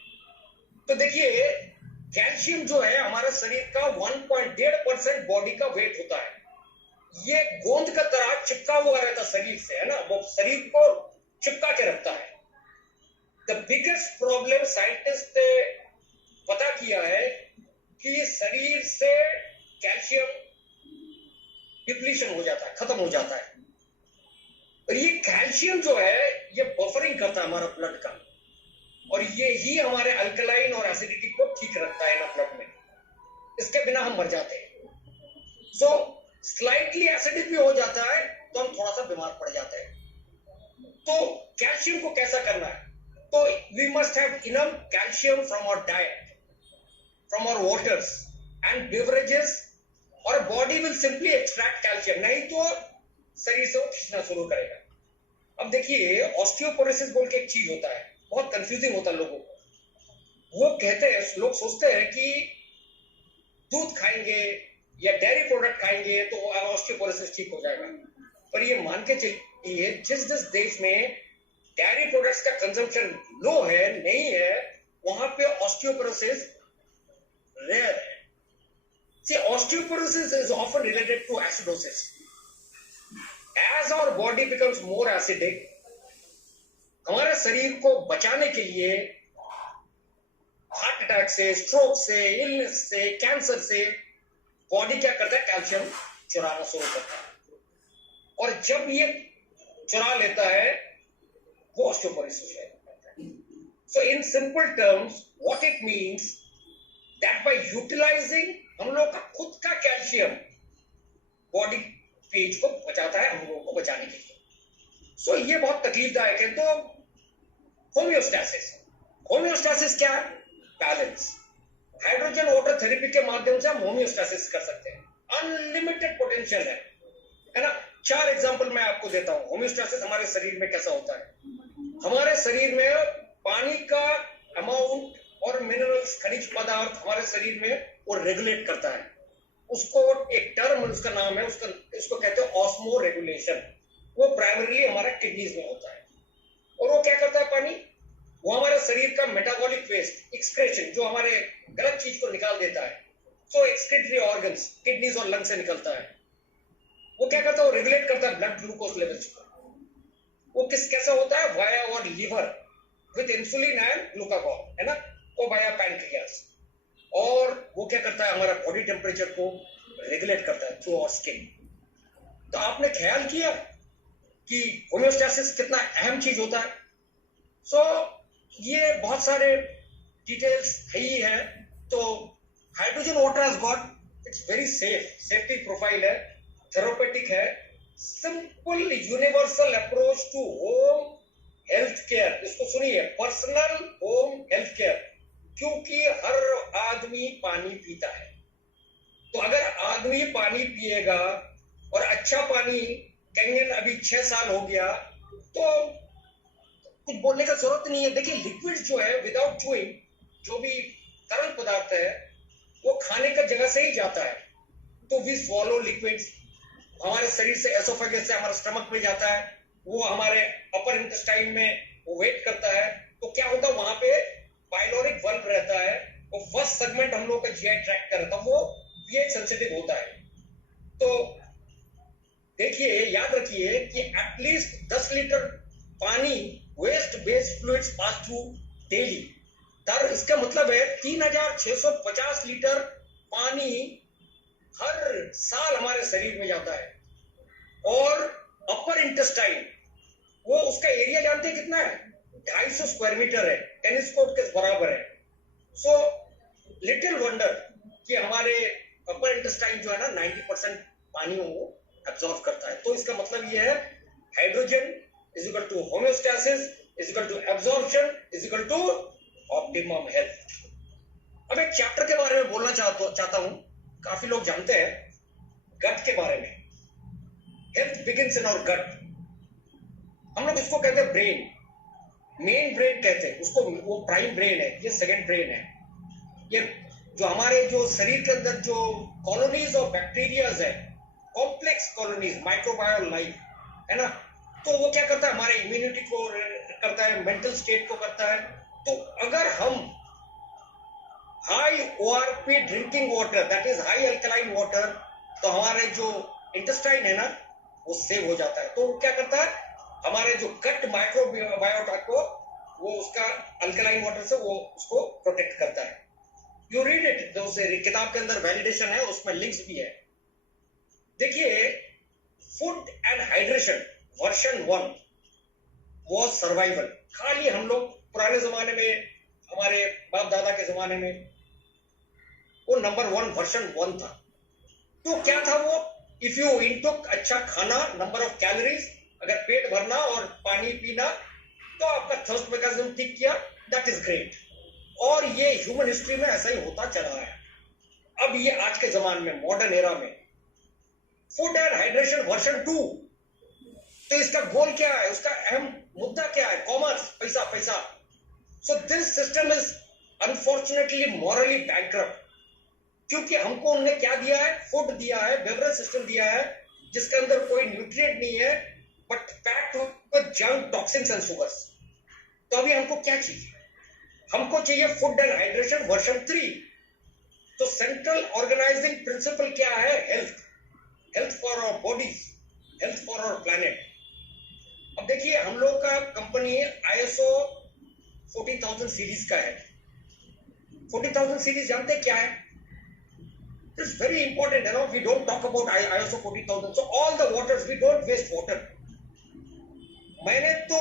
तो देखिए, कैल्शियम जो है हमारे शरीर का 1.1.5% बॉडी का वेट होता है। ये गोंद का तरह चिपका हुआ रहता शरीर से, है ना, वो शरीर को चिपका के रखता है। द बिगेस्ट प्रॉब्लम साइंटिस्ट ने पता किया है कि शरीर से कैल्शियम डिप्लीशन हो जाता है, खत्म हो जाता है। और ये कैल्शियम जो है ये बफरिंग करता है हमारा ब्लड का। और ये ही हमारे अल्कलाइन और एसिडिटी को ठीक रखता है ना ब्लड में। इसके बिना हम मर जाते हैं। सो स्लाइटली एसिडिक भी हो जाता है तो हम थोड़ा सा बीमार पड़ जाते हैं। तो कैल्शियम को कैसा करना है? तो we must have enough calcium from our diet, from our waters and beverages, और body will simply extract calcium, नहीं तो शरीर से वो खींचना शुरू करेगा। अब देखिए, ऑस्टियोपोरोसिस बोल के एक चीज होता है, बहुत कंफ्यूजिंग होता है लोगों को। वो कहते हैं, लोग सोचते हैं कि दूध खाएंगे या डेयरी प्रोडक्ट खाएंगे तो ऑस्टियोपोरोसिस ठीक हो जाएगा। पर ये मान के चलिए, जिस देश में डेयरी प्रोडक्ट्स का कंजम्पशन लो है, नहीं है, वहां पे ऑस्टियोपोरोसिस रेयर है। See, osteoporosis is often related to acidosis. As our body becomes more acidic, हमारे शरीर को बचाने के लिए हार्ट अटैक से, स्ट्रोक से, इलनेस से, कैंसर से बॉडी क्या करता है? कैल्शियम चुराना शुरू करता है, और जब ये चुरा लेता है वो ऑस्टियोपोरोसिस है। So in simple terms, what it means that by utilizing हम लोग का खुद का कैल्शियम बॉडी पेज को बचाता है, हम लोगों को बचाने के लिए। सो ये बहुत तकलीफदायक है। तो होम्योस्टैसिस क्या है? बैलेंस। हाइड्रोजन वाटर थेरेपी के माध्यम से हम होम्योस्टैसिस कर सकते हैं। अनलिमिटेड पोटेंशियल है ना। 4 एग्जांपल मैं आपको देता हूं। होम्योस्टैसिस हमारे शरीर में कैसा होता है? हमारे शरीर में पानी का अमाउंट और मिनरल्स, खनिज पदार्थ हमारे शरीर में वो रेगुलेट करता है। उसको एक टर्म, उसका नाम है, उसको कहते हैं ऑस्मो रेगुलेशन। वो प्राइमरी हमारा किडनीज में होता है। और वो क्या करता है? पानी, वो हमारे शरीर का मेटाबॉलिक वेस्ट, एक्सक्रेशन, जो हमारे गलत चीज को निकाल देता है, तो एक्सक्रीटरी ऑर्गन्स, किडनीज और लंग से निकलता है। वो क्या करता है? वो रेगुलेट करता है ब्लड ग्लूकोज लेवल्स को। वो कैसा होता है? वाया और liver with insulin and glucagon, है ना, वो वाया पैनक्रियास। और वो क्या करता है? हमारा बॉडी टेम्परेचर को रेगुलेट करता है थ्रू आवर स्किन। तो आपने ख्याल किया कि होम्योस्टैसिस कितना अहम चीज होता है? सो ये बहुत सारे डिटेल्स है ही है। तो hydrogen water has got, it's very safe, safety profile है, थेरापेटिक है, simple universal approach to home health care. इसको सुनिए, पर्सनल होम हेल्थ केयर, क्योंकि हर आदमी पानी पीता है। तो अगर आदमी पानी पिएगा, और अच्छा पानी, कहेंगे अभी 6 साल हो गया, तो कुछ बोलने का जरूरत नहीं है। देखिए, लिक्विड जो है विदाउट चूइंग, जो भी तरल पदार्थ है, वो खाने का जगह से ही जाता है। तो वी स्वॉलो लिक्विड्स, हमारे शरीर से, एसोफेगस से हमारे स्टमक में जाता है, वो हमारे अपर इंटेस्टाइन में वो वेट करता है। तो क्या होता है? वहां पे पाइलोरिक वल्व रहता है, वो फर्स्ट सेगमेंट हम लोग का जीआई ट्रैक्ट कर रहा था, वो पीएच सेंसिटिव होता है। तो देखिए, याद रखिए कि एटलीस्ट 10 लीटर पानी waste based fluids pass through daily. तर इसका मतलब है 3650 लीटर पानी हर साल हमारे शरीर में जाता है। और अपर इंटेस्टाइन, वो उसका एरिया जानते हैं कितना है? 250 स्क्वायर मीटर है, टेनिस कोर्ट के बराबर है। सो लिटिल वंडर कि हमारे अपर इंटेस्टाइन जो है ना, 90% पानी वो एब्जॉर्ब करता है। तो इसका मतलब ये है, hydrogen is equal to homeostasis is equal to absorption is equal to optimum health. अब एक चैप्टर के बारे में बोलना चाहता हूं। काफी लोग जानते हैं गट के बारे में। हेल्थ बिगिंस इन आवर गट। हम लोग इसको कहते हैं ब्रेन, मेन ब्रेन कहते हैं उसको, वो प्राइम ब्रेन है, ये सेकंड ब्रेन है। ये जो हमारे जो शरीर के अंदर जो कॉलोनीज ऑफ बैक्टीरियाज है, कॉम्प्लेक्स कॉलोनीज, माइक्रोबायल लाइफ, है ना, तो वो क्या करता है? हमारे इम्यूनिटी को करता है, मेंटल स्टेट को करता है। तो अगर हम high ORP drinking water, that is high alkaline water, तो हमारे जो इंटेस्टाइन है ना, वो सेव हो जाता है। तो क्या करता है? हमारे जो गट माइक्रोबायोटा को, वो उसका अल्कलाइन वाटर से वो उसको प्रोटेक्ट करता है। यू रीड इट, जो किताब के अंदर वैलिडेशन है, उसमें लिंक्स भी है। देखिए, food and hydration version 1 was survival. खाली हम लोग पुराने जमाने में, हमारे बाप दादा के जमाने में वो नंबर 1 वर्जन 1 था। तो क्या था वो, इफ यू इनटुक अच्छा खाना, नंबर ऑफ कैलोरीज, अगर पेट भरना और पानी पीना, तो आपका थर्स्ट मैकेनिज्म ठीक किया, दैट इज ग्रेट। और ये ह्यूमन हिस्ट्री में ऐसा ही होता चला है। अब ये आज के जमाने में, मॉडर्न एरा में, फूड एंड हाइड्रेशन वर्जन 2, तो इसका गोल क्या है, उसका अहम मुद्दा क्या है, कॉमर्स, पैसा पैसा। So this system is unfortunately morally bankrupt, क्योंकि हमको उन्होंने क्या दिया है, फूड दिया है, बेवरेज सिस्टम दिया है, जिसके अंदर कोई न्यूट्रिएंट नहीं है, but packed with junk, toxins and sugars. तो अभी हमको क्या चाहिए, हमको चाहिए फूड एंड हाइड्रेशन वर्जन 3। तो सेंट्रल ऑर्गेनाइजिंग प्रिंसिपल क्या है, health, health for our bodies, health for our planet. अब देखिए, हम लोग का कंपनी ISO 14000 सीरीज का है। 14000 सीरीज जानते हैं क्या है? It's very important, you know, we don't talk about ISO 14000. So all the waters, we don't waste water. मैंने तो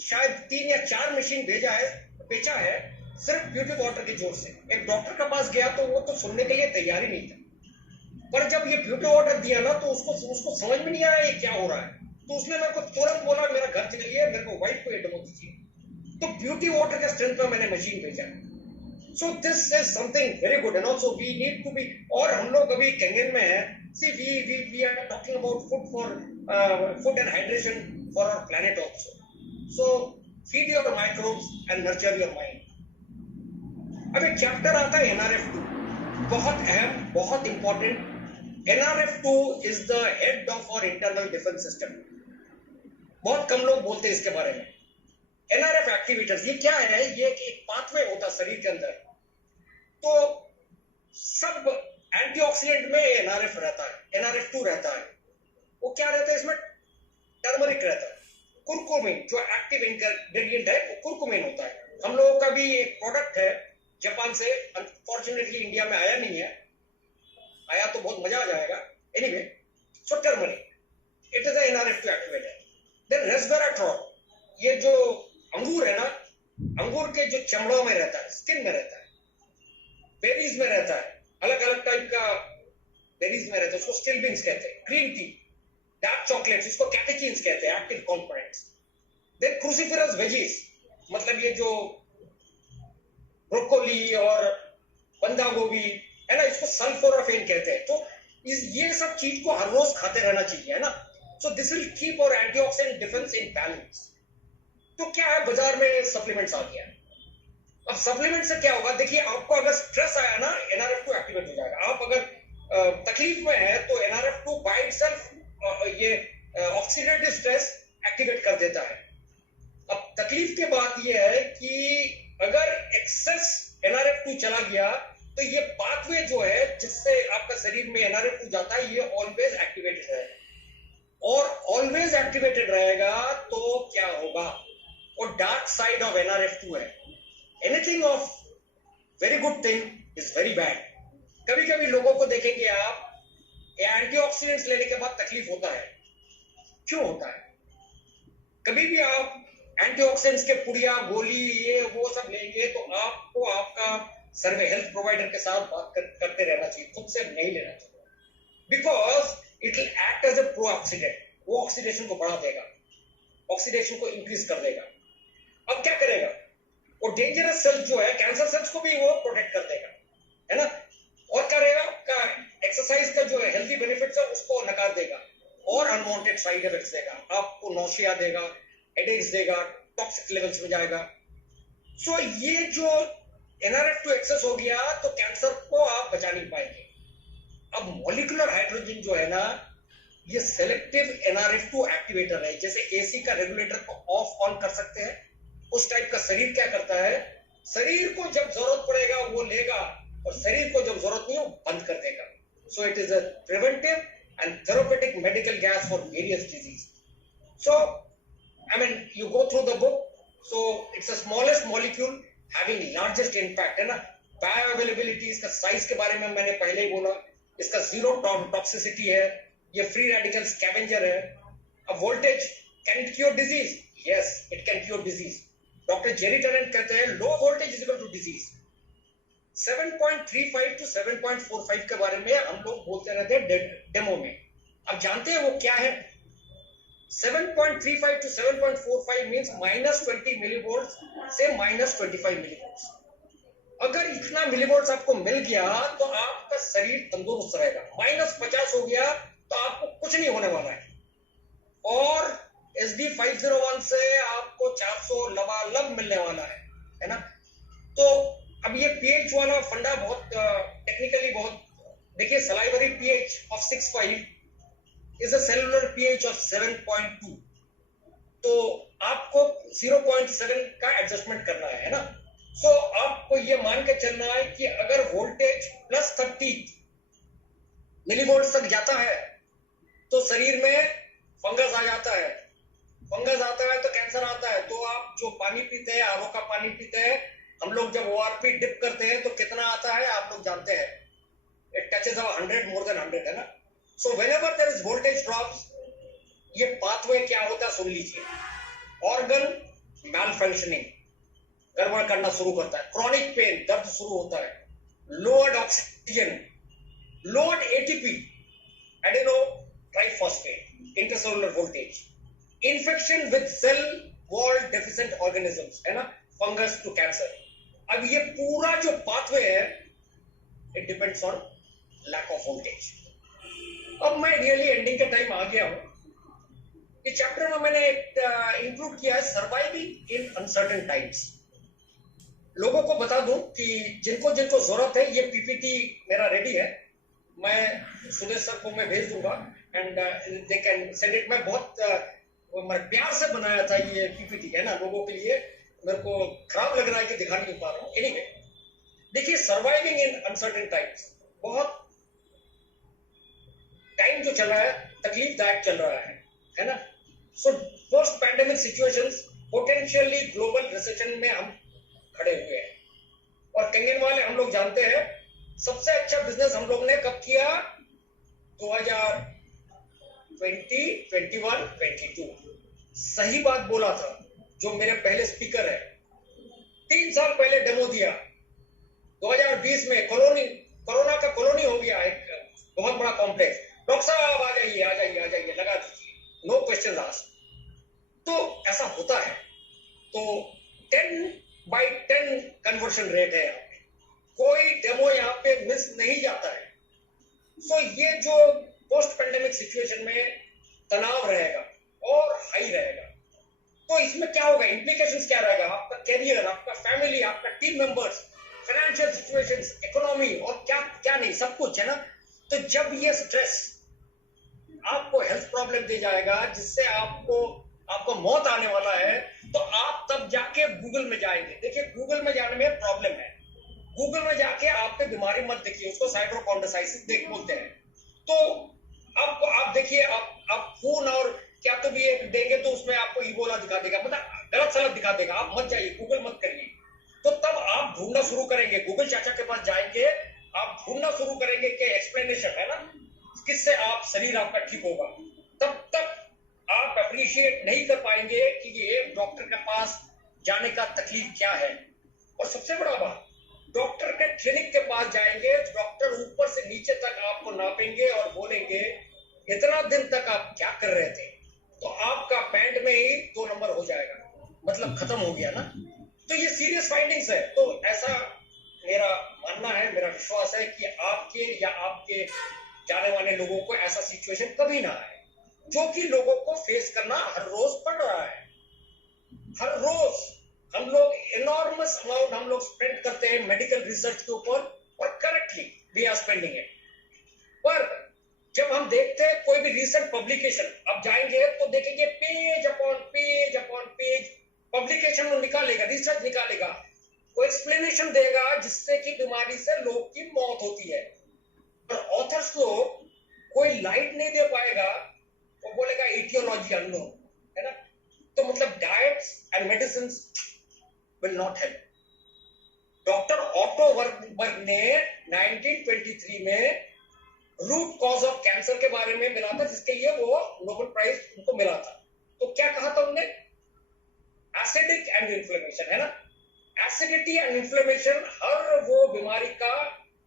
शायद 3 या 4 मशीन बेचा है सिर्फ ब्यूटी वाटर के जोर से। एक डॉक्टर के पास गया तो वो तो सुनने के लिए तैयार ही नहीं था, पर जब ये ब्यूटी वाटर दिया ना, तो उसको समझ में नहीं आया ये क्या हो रहा है। तो उसने मेरे को तुरंत बोला, मेरा घर चलिए, मेरे को वाइफ को ये डेमो दीजिए। तो ब्यूटी वाटर के स्ट्रेंथ में मैंने मशीन भेजा। So this is something very good, and also we need to be, और हम लोग अभी कैंगन में हैं। See, we are talking about food and hydration for our planet also. So feed your microbes and nurture your mind. अब एक चैप्टर आता है NRF2, बहुत अहम, बहुत important. NRF2 is the head of our internal defense system. बहुत कम लोग बोलते हैं इसके बारे में। NRF एक्टिवेटर्स, ये क्या है, ये एक पाथवे होता है शरीर के अंदर। तो सब एंटीऑक्सीडेंट में NRF रहता है, NRF2 रहता है। वो क्या रहता है इसमें, टर्मरिक रहता है, कुरकुमिन, जो एक्टिव इंग्रेडिएंट है वो कुरकुमिन होता है। हम लोगों का भी एक प्रोडक्ट है जापान से, अनफॉर्चुनेटली इंडिया में आया नहीं है, आया तो बहुत मजा आ जाएगा। Anyway, so turmeric, it is NRF2 activator. Then resveratrol, ये जो अंगूर है ना, अंगूर के जो चमड़ों में रहता है, स्किन में रहता है, बेरीज में रहता है, अलग अलग टाइप का बेरीज में रहता है, उसको स्टिल बीन्स कहते हैं। ग्रीन टी, डार्क चॉकलेट्स, उसको कैटेकिन्स कहते हैं, active components. Then cruciferous veggies, मतलब ये जो ब्रोकोली और बंदा गोभी है ना, इसको सल्फोराफेन कहते हैं। तो ये सब चीज को हर रोज खाते रहना चाहिए, है ना। So this will keep our antioxidant defence in balance. तो क्या है, बाजार में सप्लीमेंट्स आ गया। अब सप्लीमेंट से क्या होगा, देखिए, आपको अगर स्ट्रेस आया ना, NRF2 एक्टिवेट हो जाएगा। आप अगर तकलीफ में है तो NRF2 बाय इटसेल्फ ये ऑक्सीडेटिव स्ट्रेस एक्टिवेट कर देता है। अब तकलीफ की बात ये है कि अगर एक्सेस NRF2 चला गया, तो ये पाथवे जो है जिससे आपका शरीर में NRF2 जाता है, ये ऑलवेज एक्टिवेटेड रहेगा। और ऑलवेज एक्टिवेटेड रहेगा तो क्या होगा, और डार्क साइड ऑफ NRF2 है, anything of very good thing is very bad. कभी कभी लोगों को देखेंगे आप, एंटीऑक्सीडेंट्स लेने के बाद तकलीफ होता है। क्यों होता है? कभी भी आप एंटीऑक्सीडेंट्स के पुड़िया, गोली, ये वो सब लेंगे तो आपको आपका सर्वे हेल्थ प्रोवाइडर के साथ बात करते रहना चाहिए, खुद से नहीं लेना चाहिए। Because it will act as a pro oxidant, वो ऑक्सीडेशन को बढ़ा देगा, ऑक्सीडेशन को इंक्रीज कर देगा। अब क्या करेगा, वो डेंजरस सेल्स जो है, कैंसर सेल्स को भी वो प्रोटेक्ट कर देगा, है ना। और करेगा आपका एक्सरसाइज का जो है हेल्दी बेनिफिट्स है उसको नकार देगा, और अनवांटेड साइड इफेक्ट्स देगा, आपको नौशिया देगा, हेडेक्स देगा, टॉक्सिक लेवल्स में जाएगा। सो ये जो NRF2 एक्सेस हो गया तो कैंसर को आप बचा नहीं पाएंगे। अब मॉलिक्यूलर हाइड्रोजन जो है ना, ये सेलेक्टिव NRF2 एक्टिवेटर है। जैसे AC का रेगुलेटर को ऑफ ऑन कर सकते हैं, उस टाइप का शरीर क्या करता है, शरीर को जब जरूरत पड़ेगा वो लेगा, और शरीर को जब जरूरत नहीं हो बंद कर देगा। So it is a preventive and therapeutic medical gas for various disease. So I mean, you go through the book, so it's the smallest molecule having largest impact, है ना। बायोअवेलेबिलिटी, इसका साइज के बारे में मैंने पहले ही बोला, इसका जीरो टॉक्सिसिटी है, ये फ्री रेडिकल स्कैवेंजर है। अब voltage, can it cure disease? Yes, it can cure disease. Doctor Jerry Tennant कहते हैं low voltage is equal to disease. 7.35 to 7.45 के बारे में हम लोग बोलते रहते हैं डेमो में। अब जानते हैं वो क्या है? 7.35 to 7.45 मींस -20 मिलीवोल्ट से -25 मिलीवोल्ट। अगर इतना मिलीवोल्ट आपको मिल गया तो आपका शरीर तंदुरुस्त रहेगा। -50 हो गया तो आपको कुछ नहीं होने वाला है। और SD501 से आपको 400 लबालब मिलने वाला है ना? तो अब ये pH वाला फंडा बहुत टेक्निकली बहुत, देखिए salivary pH of 6.5 is a cellular pH of 7.2, तो आपको 0.7 का एडजस्टमेंट करना है ना? सो आपको ये मान के चलना है कि अगर वोल्टेज +30 मिलीवोल्ट तक जाता है तो शरीर में फंगस आ जाता है। फंगस आता है तो कैंसर आता है। तो आप जो पानी पीते हैं, आरओ का पानी पीते हैं, हम लोग जब ORP डिप करते हैं तो कितना आता है आप लोग जानते हैं, इट टचेस 100 मोर देन 100, है ना? So whenever there is voltage drops, ये पाथवे क्या होता है सुन लीजिए। ऑर्गन मैल फंक्शनिंग, गड़बड़ करना शुरू करता है। क्रॉनिक पेन, दर्द शुरू होता है। Lowered oxygen, lowered ATP, adeno triphosphate, intercellular voltage, infection with cell wall deficient organisms, है ना? Fungus to cancer. अब ये पूरा जो पाथवे है it depends on lack of voltage. अब मैं रियली एंडिंग के टाइम आ गया हूं। इस चैप्टर में मैंने इंक्लूड किया है सर्वाइविंग इन अनसर्टेन टाइम्स। लोगों को बता दूं कि जिनको जिनको जरूरत है, ये PPT मेरा रेडी है, मैं सुदेश सर को मैं भेज दूंगा and they can send it. मैं बहुत प्यार से बनाया था ये PPT, है ना, लोगों के लिए। मेरे को खराब लग रहा है कि दिखा नहीं पा रहा हूं। एनीवे, देखिए सर्वाइविंग इन अनसर्टेन टाइम्स, बहुत टाइम जो चल रहा है तकलीफदायक चल रहा है ना? So post pandemic situations, potentially global recession में हम खड़े हुए हैं। और कंगन वाले हम लोग जानते हैं सबसे अच्छा बिजनेस हम लोग ने कब किया? 2020, 21, 22। सही बात बोला था जो मेरे पहले स्पीकर है। 3 साल पहले डेमो दिया। 2020 में कोरोना का कॉलोनी हो गया एक बहुत बड़ा कॉम्प्लेक्स। डॉक्टर साहब आ जाइए आ जाइए आ जाइए, लगा दीजिए, नो क्वेश्चन आस्क्ड। तो ऐसा होता है। तो 10/10 कन्वर्शन रेट है यहाँ पे, कोई डेमो यहाँ पे मिस नहीं जाता है। सो ये जो पोस्ट पेंडेमिक सिचुएशन में तनाव रहेगा और हाई रहेगा, तो इसमें क्या होगा, इंप्लीकेशंस क्या रहेगा? आपका कैरियर, आपका फैमिली, आपका team members, financial situations, economy और क्या क्या नहीं, सब कुछ, है ना? तो जब ये स्ट्रेस आपको हेल्थ प्रॉब्लम दे जाएगा, जिससे आपको मौत आने वाला है, तो आप तब जाके गूगल में जाएंगे। देखिए गूगल में जाने में प्रॉब्लम है। गूगल में जाके आप पे बीमारी मत देखिए, उसको साइटोकॉन्ड्रोसाइटिस देख बोलते हैं। तो आप देखिए, आप खून और क्या तो भी एक देंगे तो उसमें आपको इबोला दिखा देगा, मतलब गलत सलत दिखा देगा। आप मत जाइए, गूगल मत करिए। तो तब आप ढूंढना शुरू करेंगे, गूगल चाचा के पास जाएंगे, आप ढूंढना शुरू करेंगे कि एक्सप्लेनेशन, है ना, किससे आप शरीर आपका ठीक होगा। तब तक आप अप्रिशिएट नहीं कर पाएंगे कि ये डॉक्टर के पास जाने का तकलीफ क्या है। और सबसे बड़ा बात, डॉक्टर के क्लिनिक के पास जाएंगे, डॉक्टर ऊपर से नीचे तक आपको नापेंगे और बोलेंगे इतना दिन तक आप क्या कर रहे थे, तो आपका पैंट में ही 2 नंबर हो जाएगा, मतलब खत्म हो गया ना। तो ये सीरियस फाइंडिंग्स है। तो ऐसा मेरा मानना है, मेरा विश्वास है कि आपके या आपके जाने वाले लोगों को ऐसा सिचुएशन कभी ना आए, जो कि लोगों को फेस करना हर रोज पड़ रहा है। हर रोज हम लोग इनॉर्मस अमाउंट हम लोग स्पेंड करते हैं मेडिकल रिसर्च के ऊपर, और correctly we are spending it. पर जब हम देखते हैं कोई भी रिसेंट पब्लिकेशन, अब जाएंगे तो देखेंगे page upon page upon page publication वो निकालेगा, रिसर्च निकालेगा, वो एक्सप्लेनेशन देगा जिससे कि बीमारी से लोग की मौत होती है। पर ऑथर्स को कोई लाइट नहीं दे पाएगा, वो बोलेगा इटियोलॉजी अननोन, है ना। तो मतलब diets and medicine will not help. Doctor Otto Warburg ने 1923 में रूट कॉज ऑफ कैंसर के बारे में मिला था, जिसके लिए वो नोबेल प्राइज उनको मिला था। तो क्या कहा था उन्होंने? एसिडिक एंड इन्फ्लेमेशन, है ना। एसिडिटी एंड इन्फ्लेमेशन हर वो बीमारी का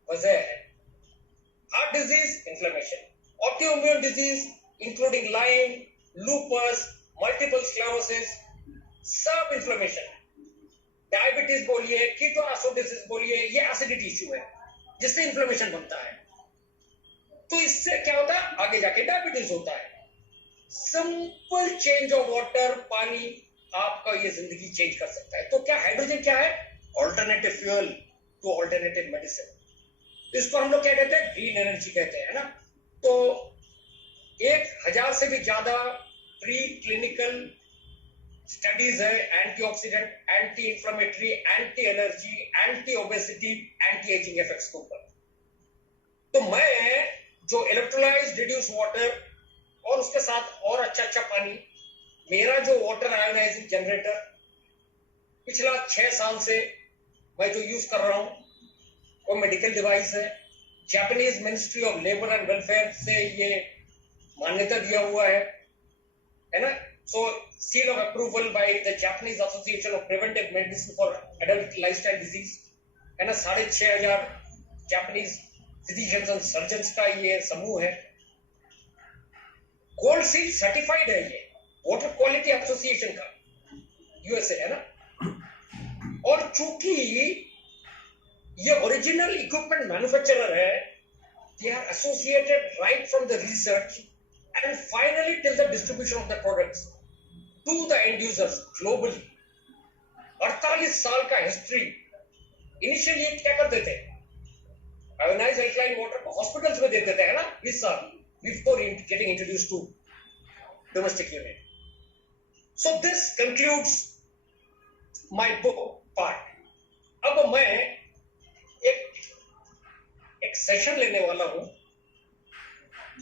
वजह है। Heart disease, inflammation, autoimmune disease including Lyme, lupus, multiple sclerosis, सब इन्फ्लेमेशन है। डायबिटीज बोलिए, कीटोएसिडोसिस बोलिए, ये एसिडिटी इश्यू है जिससे इन्फ्लेमेशन बनता है। तो इससे क्या होता है, आगे जाके डायबिटीज होता है। सिंपल चेंज ऑफ वाटर, पानी आपका ये जिंदगी चेंज कर सकता है। तो क्या हाइड्रोजन क्या है, alternative fuel two alternative medicine. इसको हम लोग क्या कहते हैं, ग्रीन एनर्जी कहते हैं, ना। तो 1000 से भी ज्यादा प्री क्लिनिकल स्टडीज है antioxidant, anti inflammatory, anti energy, anti obesity, anti ageing effects के ऊपर। तो मैं जो इलेक्ट्रोलाइज्ड रिड्यूस वाटर और उसके साथ और अच्छा पानी, मेरा जो वाटर आयोनाइजिंग जनरेटर पिछला 6 साल से मैं जो यूज कर रहा हूं वो मेडिकल डिवाइस है। Japanese ministry of labour and welfare से ये मान्यता दिया हुआ है ना। सो seal of approval by the Japanese Association of Preventive Medicine for Adult Lifestyle Disease, है ना। 6500 जापानीज फिजिशियंस एंड सर्जन्स का ये समूह है। गोल्ड सील सर्टिफाइड है ये वाटर क्वालिटी एसोसिएशन का, यूएसए, है ना। और चूंकि ये ओरिजिनल इक्विपमेंट मैन्युफैक्चरर है, they are associated right from the research and finally till the distribution of the products to the end users globally। 48 साल का हिस्ट्री। इनिशियली क्या करते थे, आयोनाइज्ड अल्कलाइन वाटर को हॉस्पिटल्स में देते थे, है ना, 20 साल before getting introduced to domestic unit. So this concludes my book part. अब मैं एक सेशन लेने वाला हूं।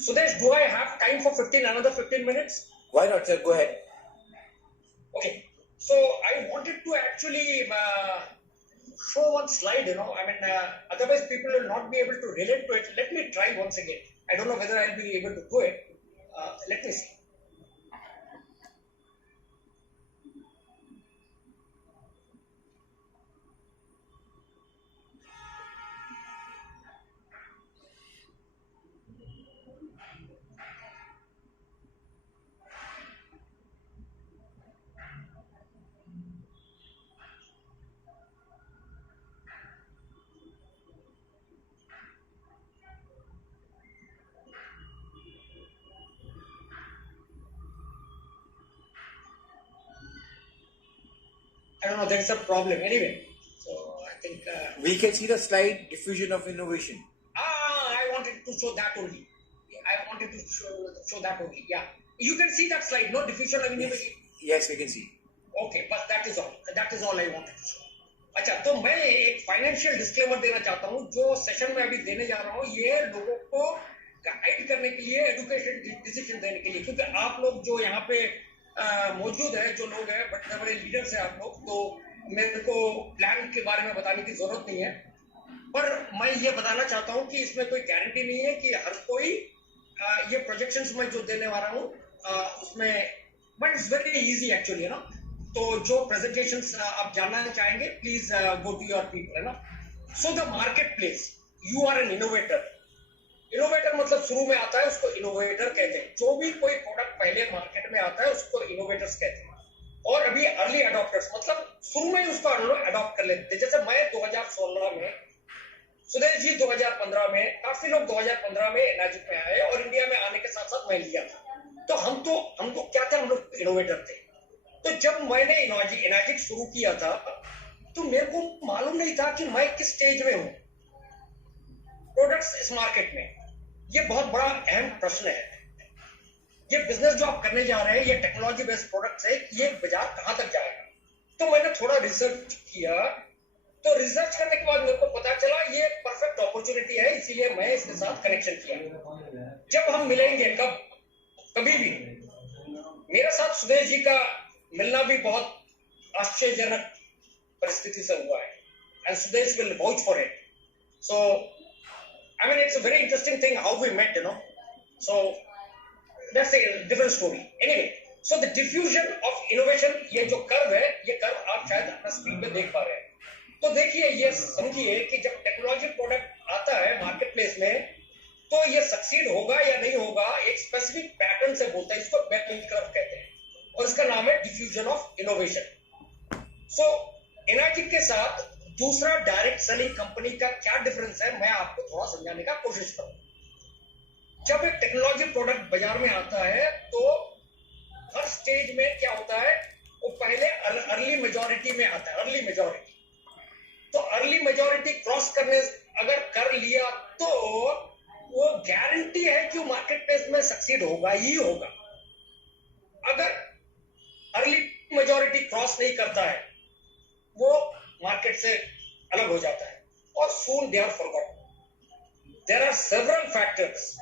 Sudesh, do I have time for another 15 minutes? Why not, sir? Go ahead. Okay, so I wanted to actually show one slide, I mean, otherwise people will not be able to relate to it. Let me try once again. I don't know whether I'll be able to do it. Let me see. I don't know, there is a problem. Anyway, so I think... we can see the slide, diffusion of innovation. I wanted to show that only. I wanted to show that only, yeah. You can see that slide, no? Diffusion of innovation. Yes, we can see. Okay, but that is all. That is all I wanted to show. अच्छा, तो मैं एक फाइनेंशियल डिस्क्लेमर देना चाहता हूँ। जो सेशन में अभी देने जा रहा हूँ ये लोगों को गाइड करने के लिए, एजुकेशन डिसीजन देने के लिए, क्योंकि आप लोग जो यहाँ पे मौजूद है, जो लोग हैं, बड़े बड़े लीडर्स हैं आप लोग, तो मेरे को प्लान के बारे में बताने की जरूरत नहीं है। पर मैं ये बताना चाहता हूँ कि इसमें कोई गारंटी नहीं है कि हर कोई ये प्रोजेक्शंस में जो देने वाला हूँ उसमें, but it's very easy actually, है ना। तो जो प्रेजेंटेशंस आप जानना चाहेंगे, please go to your people, है ना। So the market place, you are an innovator. Innovator मतलब शुरू में आता है, उसको इनोवेटर कहते हैं। जो भी कोई प्रोडक्ट पहले मार्केट में आता है उसको इनोवेटर्स कहते हैं। और अभी अर्ली अडॉप्टर्स मतलब शुरू में उसको अडॉप्ट कर लेते हैं। जैसे मैं 2016 में, सुदेश जी 2015 में, काफी लोग 2015 में एनाजिक में आए और इंडिया में आने के साथ साथ मैं लिया था। तो हम तो क्या थे, हम लोग इनोवेटर थे। तो जब मैंने एनाजिक शुरू किया था तो मेरे को मालूम नहीं था कि मैं किस स्टेज में हूं प्रोडक्ट्स इस मार्केट में। ये बहुत बड़ा अहम प्रश्न है। ये बिजनेस जो आप करने जा रहे हैं, ये टेक्नोलॉजी बेस्ड प्रोडक्ट्स है, ये बाजार कहां तक जाएगा। तो मैंने थोड़ा रिसर्च किया, तो रिसर्च करने के बाद मेरे को पता चला ये परफेक्ट अपॉर्चुनिटी है, इसीलिए मैं इसके साथ कनेक्शन किया। जब हम मिलेंगे कभी भी, मेरे साथ सुदेश जी का मिलना भी बहुत आश्चर्यजनक परिस्थिति से हुआ है, and Sudesh will vouch for it. So I mean, it's a very interesting thing how we met, So that's a different story. Anyway, so the diffusion of innovation, ये जो कर्व है, ये कर्व आप शायद अपना स्क्रीन पे देख पा रहे हैं। तो देखिए, ये समझिए कि जब टेक्नोलॉजी प्रोडक्ट आता है मार्केट प्लेस में, तो ये सक्सीड होगा या नहीं होगा, एक स्पेसिफिक पैटर्न से बोलता है, इसको बेल कर्व कहते हैं, और इसका नाम है diffusion of innovation. So energy के साथ दूसरा डायरेक्ट सेलिंग कंपनी का क्या डिफरेंस है, मैं आपको थोड़ा समझाने का कोशिश करूं। जब एक टेक्नोलॉजी प्रोडक्ट बाजार में आता है, तो हर स्टेज में क्या होता है, वो पहले अर्ली मेजॉरिटी में आता है, अर्ली मेजॉरिटी। तो अर्ली मेजॉरिटी क्रॉस करने अगर कर लिया, तो वो गारंटी है कि मार्केट प्लेस में सक्सीड होगा ही होगा। अगर अर्ली मेजॉरिटी क्रॉस नहीं करता है, वो मार्केट से अलग हो जाता है, और soon they are forgotten. There are several factors,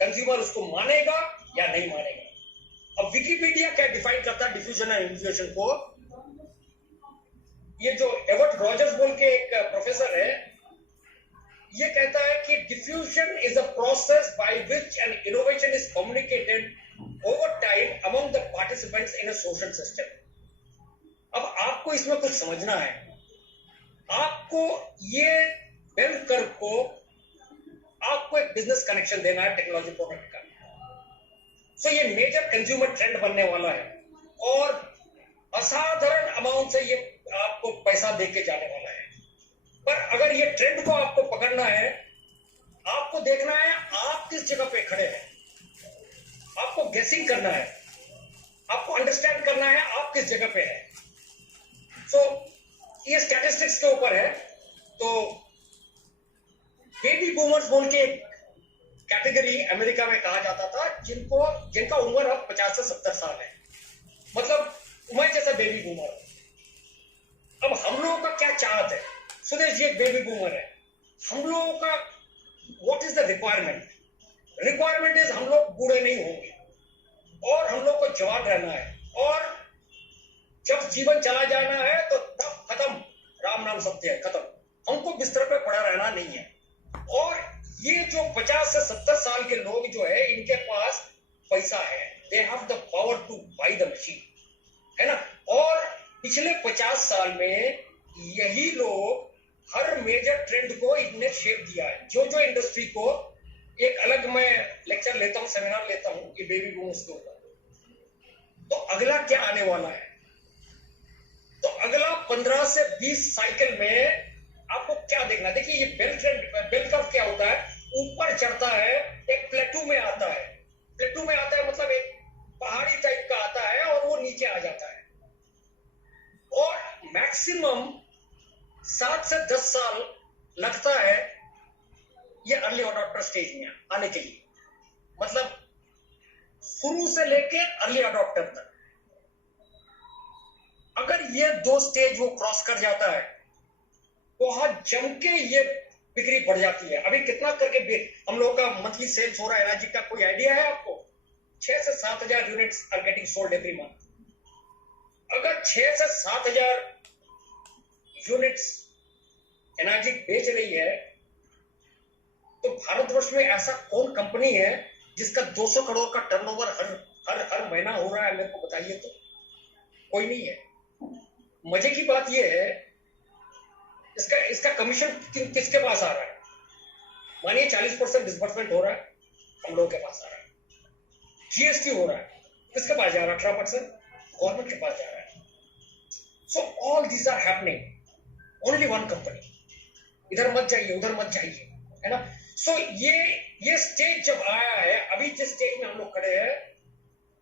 consumer उसको मानेगा या नहीं मानेगा। अब विकिपीडिया क्या डिफाइन करता है डिफ्यूजन एंड इन्फ्यूजन को, ये जो एवर्ट रॉजर्स बोल के एक प्रोफेसर है, ये कहता है कि diffusion is a process by which N innovation is communicated over time among the participants in a social system. अब आपको इसमें कुछ समझना है, आपको ये बेल कर्व को आपको एक बिजनेस कनेक्शन देना है टेक्नोलॉजी प्रोडक्ट का। सो ये मेजर कंज्यूमर ट्रेंड बनने वाला है, और असाधारण अमाउंट से ये आपको पैसा देके जाने वाला है। पर अगर ये ट्रेंड को आपको पकड़ना है, आपको देखना है आप किस जगह पे खड़े हैं, आपको गेसिंग करना है, आपको अंडरस्टैंड करना है आप किस जगह पे है। सो ये स्टैटिस्टिक्स के ऊपर है। तो बेबी बूमर्स बोल के एक कैटेगरी अमेरिका में कहा जाता था, जिनका उम्र अब 50 से 70 साल है, मतलब मैं जैसा बेबी बूमर। अब हम लोगों का क्या चाहत है, सुदेश जी एक बेबी बूमर है, हम लोगों का what is the requirement? Requirement is हम लोग बूढ़े नहीं होंगे, और हम लोग को जवान रहना है, और जब जीवन चला जाना है तो तब खत्म, राम नाम सत्य है, खत्म, हमको बिस्तर पे पड़ा रहना नहीं है। और ये जो 50 से 70 साल के लोग जो है, इनके पास पैसा है, they have the power to buy the machine, है ना। और पिछले 50 साल में यही लोग हर मेजर ट्रेंड को इनने शेप दिया है। जो जो इंडस्ट्री को, एक अलग मैं लेक्चर लेता हूं, सेमिनार लेता हूं ये बेबी बूमर्स के ऊपर। तो अगला क्या आने वाला है, तो अगला 15 से 20 साइकिल में आपको क्या देखना। देखिए ये बेल कर्व क्या होता है, ऊपर चढ़ता है, एक प्लेटू में आता है, प्लेटू में आता है मतलब एक पहाड़ी टाइप का आता है, और वो नीचे आ जाता है। और मैक्सिमम 7 से 10 साल लगता है ये अर्ली अडॉप्टर स्टेज में आने के लिए, मतलब शुरू से लेके अर्ली अडॉप्टर तक। अगर ये 2 स्टेज वो क्रॉस कर जाता है, बहुत जम के ये बिक्री बढ़ जाती है। अभी कितना करके हम लोग का मंथली सेल्स हो रहा है एनर्जी का, कोई आइडिया है आपको? 6 से 7 हजार units are getting sold every month. अगर 6 से 7 हजार यूनिट्स एनर्जी बेच रही है, तो भारतवर्ष में ऐसा कौन कंपनी है जिसका 200 करोड़ का टर्नओवर हर महीना हो रहा है? मेरे को बताइए तो। कोई नहीं है। मजे की बात यह है, इसका कमीशन किसके पास आ रहा है? मानिए 40% डिसबर्समेंट हो रहा है, हम लोगों के पास आ रहा है। जीएसटी हो रहा है, किसके पास जा रहा है? 18% गवर्नमेंट के पास जा रहा है। So all these are happening only one company. इधर मत जाइए, उधर मत जाइए, है ना। सो ये स्टेज जब आया है, अभी जिस स्टेज में हम लोग खड़े हैं,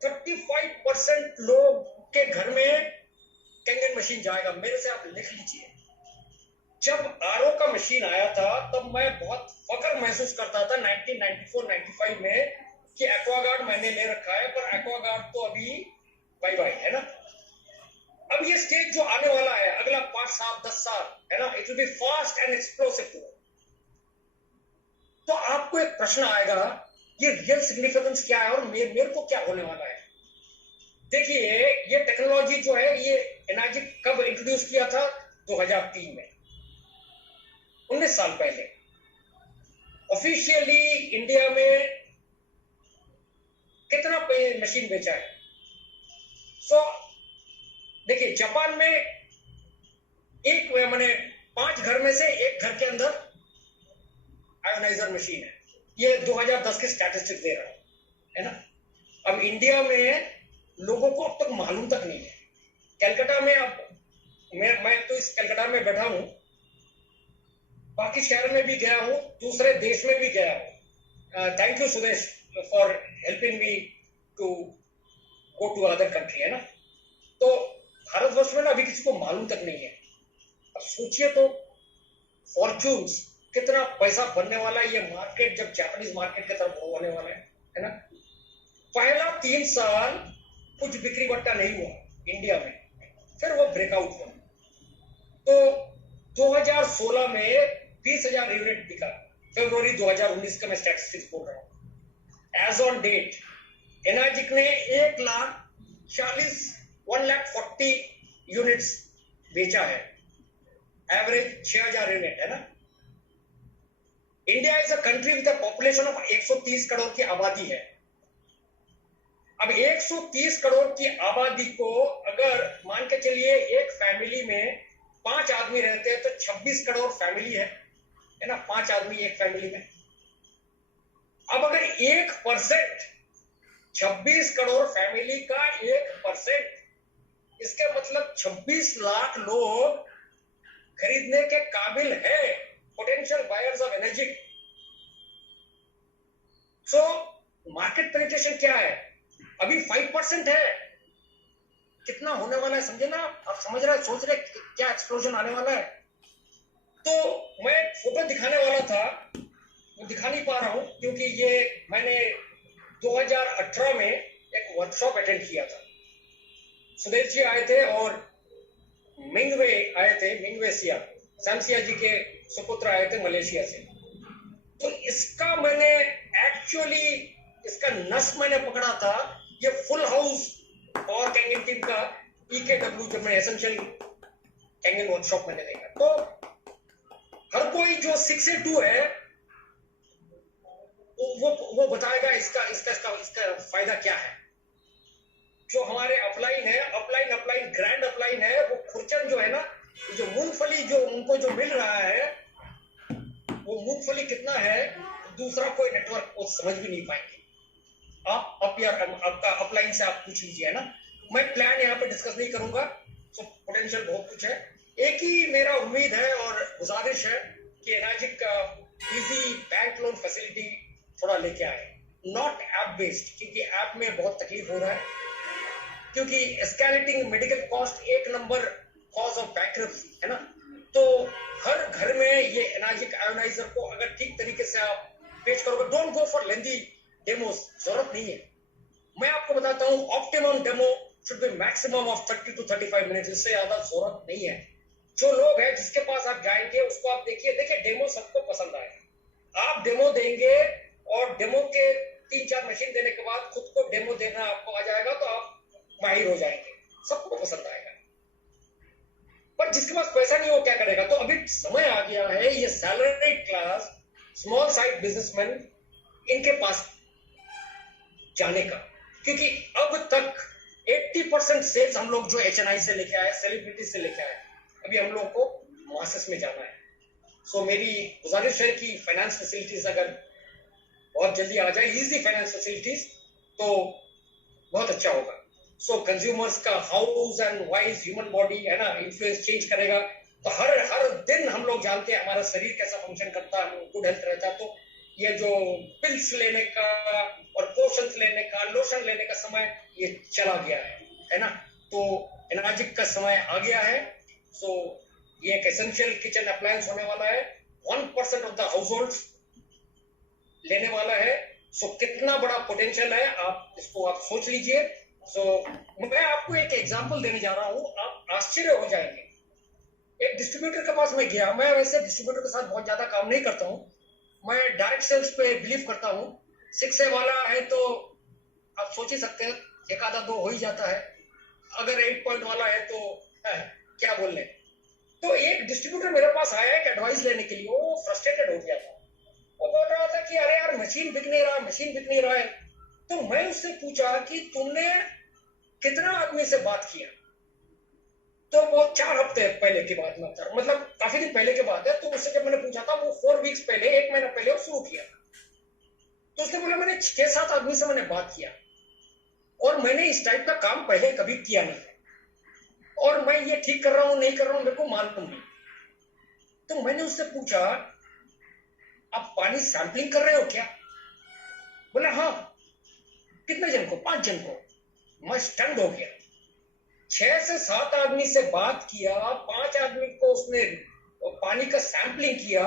35% लोग के घर में कैंगन मशीन जाएगा। मेरे से आप लिख लीजिए, जब आरओ का मशीन आया था तब मैं बहुत फख्र महसूस करता था 1994-95 में कि एक्वागार्ड मैंने ले रखा है, पर एक्वागार्ड तो अभी बाय बाय, है ना। अब ये स्टेज जो आने वाला है अगला 5 साल 10 साल, है ना, it will be fast and explosive. तो आपको एक प्रश्न आएगा, ये रियल सिग्निफिकेंस क्या है और मेरे को क्या होने वाला है? देखिए, ये टेक्नोलॉजी जो है, ये एनर्जी कब इंट्रोड्यूस किया था? 2003 में, 19 साल पहले। ऑफिशियली इंडिया में कितना मशीन बेचा है? सो देखिए, जापान में एक मैंने 5 घर में से एक घर के अंदर आयोनाइजर मशीन है। ये 2010 के स्टैटिस्टिक्स दे रहा है ना। अब इंडिया में लोगों को अब तक मालूम तक नहीं है। कलकत्ता में अब मैं तो इस कलकत्ता में बैठा हूं, बाकी शहर में भी गया हूं, दूसरे देश में भी गया हूं। Thank you Sudesh for helping me to go to other country, है ना। तो भारतवर्ष में ना अभी किसी को मालूम तक नहीं है। अब सोचिए तो फॉर्च्यून्स कितना पैसा बनने वाला है ये मार्केट, जब जापानीज मार्केट की तरफ होने वाला है ना। पहला 3 साल कुछ बिक्री बट्टा नहीं हुआ इंडिया में, फिर वो ब्रेकआउट हुआ। तो 2016 में 20,000 यूनिट बिका। फरवरी 2019 का मैं स्टैटिस्टिक्स बोल रहा हूं। एज ऑन डेट एनाजिक ने 1,40,000 यूनिट्स बेचा है, एवरेज 6,000 यूनिट, है ना। India is a country with a population of 130 crore की आबादी है। अब 130 करोड़ की आबादी को अगर मान के चलिए एक फैमिली में 5 आदमी रहते हैं तो 26 करोड़ फैमिली है ना। 5 आदमी एक फैमिली में। अब अगर 1%, 26 करोड़ फैमिली का 1%, इसके मतलब 26 लाख लोग खरीदने के काबिल है, potential buyers of energy. So market penetration क्या है? अभी 5% है। कितना होने वाला है समझे ना आप? समझ रहे, सोच रहे क्या एक्सप्लोजन आने वाला है। तो मैं फोटो दिखाने वाला था, वो दिखा नहीं पा रहा हूं क्योंकि ये मैंने 2018 में एक वर्कशॉप अटेंड किया था। सुदेश जी आए थे और मिंगवे आए थे, मिंगवे सिया, सैमसिया जी के सुपुत्र आए थे मलेशिया से। तो इसका मैंने एक्चुअली इसका नस मैंने पकड़ा था। ये फुल हाउस और कैंगन टीम का EKW जब मैं एसेंशियल कैंगन वर्कशॉप मैंने देखा, तो हर कोई जो 6A2 है वो बताएगा इसका फायदा क्या है। जो हमारे अपलाइन है, अपलाइन ग्रैंड अपलाइन है, वो खुरचन जो है ना, जो मूंगफली जो उनको जो मिल रहा है, वो मूंगफली कितना है दूसरा कोई नेटवर्क वो समझ भी नहीं पाएंगे। आप आपका अपलाइन से आप पूछ लीजिए, है ना। मैं प्लान यहाँ पे डिस्कस नहीं करूंगा, तो पोटेंशियल बहुत कुछ है। एक ही मेरा उम्मीद है और गुजारिश है कि एनाजिक का इजी बैंक लोन फैसिलिटी थोड़ा लेके आए, नॉट ऐप बेस्ड, क्योंकि ऐप में बहुत तकलीफ हो रहा है, क्योंकि escalating medical cost 1 number cause of bankruptcy, है ना। तो हर घर में ये एनाजिक आयोनाइजर को अगर ठीक तरीके से आप पेश करोगे, don't go for lengthy demos, जरूरत नहीं है। मैं आपको बताता हूं, optimum demo should be maximum of 30 to 35 minute, इससे ज्यादा जरूरत नहीं है। जो लोग हैं जिसके पास आप जाएंगे उसको आप देखिए डेमो सबको पसंद आएगा। आप डेमो देंगे और डेमो के 3-4 मशीन देने के बाद खुद को डेमो देना आपको आ जाएगा तो आप माहिर हो जाएंगे, सबको पसंद आएगा। पर जिसके पास पैसा नहीं हो क्या करेगा? तो अभी समय आ गया है ये salaried class small side businessman इनके पास जाने का, क्योंकि अब तक 80% सेल्स हम लोग जो HNI से लेके आए, सेलिब्रिटी से लेके आए, अभी हम लोग को मासेस में जाना है। सो मेरी गुजारिश है कि फाइनेंस फैसिलिटीज अगर बहुत जल्दी आ जाए, इजी फाइनेंस फैसिलिटीज, तो बहुत अच्छा होगा। सो कंज्यूमर्स का house and wise human body, है ना, इन्फ्लुएंस चेंज करेगा। तो हर दिन हम लोग जानते हैं हमारा शरीर कैसा फंक्शन करता है, गुड हेल्थ रहता है। तो ये जो पिल्स लेने का और पोशंस लेने का, लोशन लेने का समय ये चला गया है ना। तो एनाजिक का समय आ गया है। सो ये एक एसेंशियल किचन अप्लायंस होने वाला है, 1% ऑफ द हाउसहोल्ड्स लेने वाला है। सो कितना बड़ा पोटेंशियल है आप इसको आप सोच लीजिए। सो मैं आपको एक एग्जांपल देने जा रहा हूं, आप आश्चर्य हो जाएंगे। एक डिस्ट्रीब्यूटर के पास मैं गया। मैं वैसे डिस्ट्रीब्यूटर के साथ बहुत ज्यादा काम नहीं करता हूं, मैं डायरेक्ट सेल्स पे बिलीव करता हूं। 6A वाला है तो आप सोच ही सकते हैं, 1 आधा 2 हो ही जाता है। अगर 8 पॉइंट वाला है तो क्या बोल रहे। तो एक डिस्ट्रीब्यूटर मेरे पास आया एक एडवाइस लेने के लिए, वो फ्रस्ट्रेटेड हो गया था। वो बोल रहा था कि अरे यार मशीन बिक नहीं रहा है। तो मैं उससे पूछा कि तुमने कितना आदमी से बात किया, तो वो 4 हफ्ते पहले की बात में था, मतलब काफी दिन पहले की बात है। तो उससे जब मैंने पूछा था, वो 4 वीक्स पहले, 1 महीना पहले वो शुरू किया। तो उसने बोला मैंने 6-7 आदमी से मैंने बात किया और मैंने इस टाइप का काम पहले कभी किया नहीं, और मैं ये ठीक कर रहा हूं नहीं कर रहा हूं मेरे को मालूम नहीं। तो मैंने उससे पूछा, आप पानी सैंपलिंग कर रहे हो क्या? बोला हाँ। कितने जन को? 5 जन को। मैं स्टंड हो गया। 6 से 7 आदमी से बात किया, 5 आदमी को उसने पानी का सैंपलिंग किया,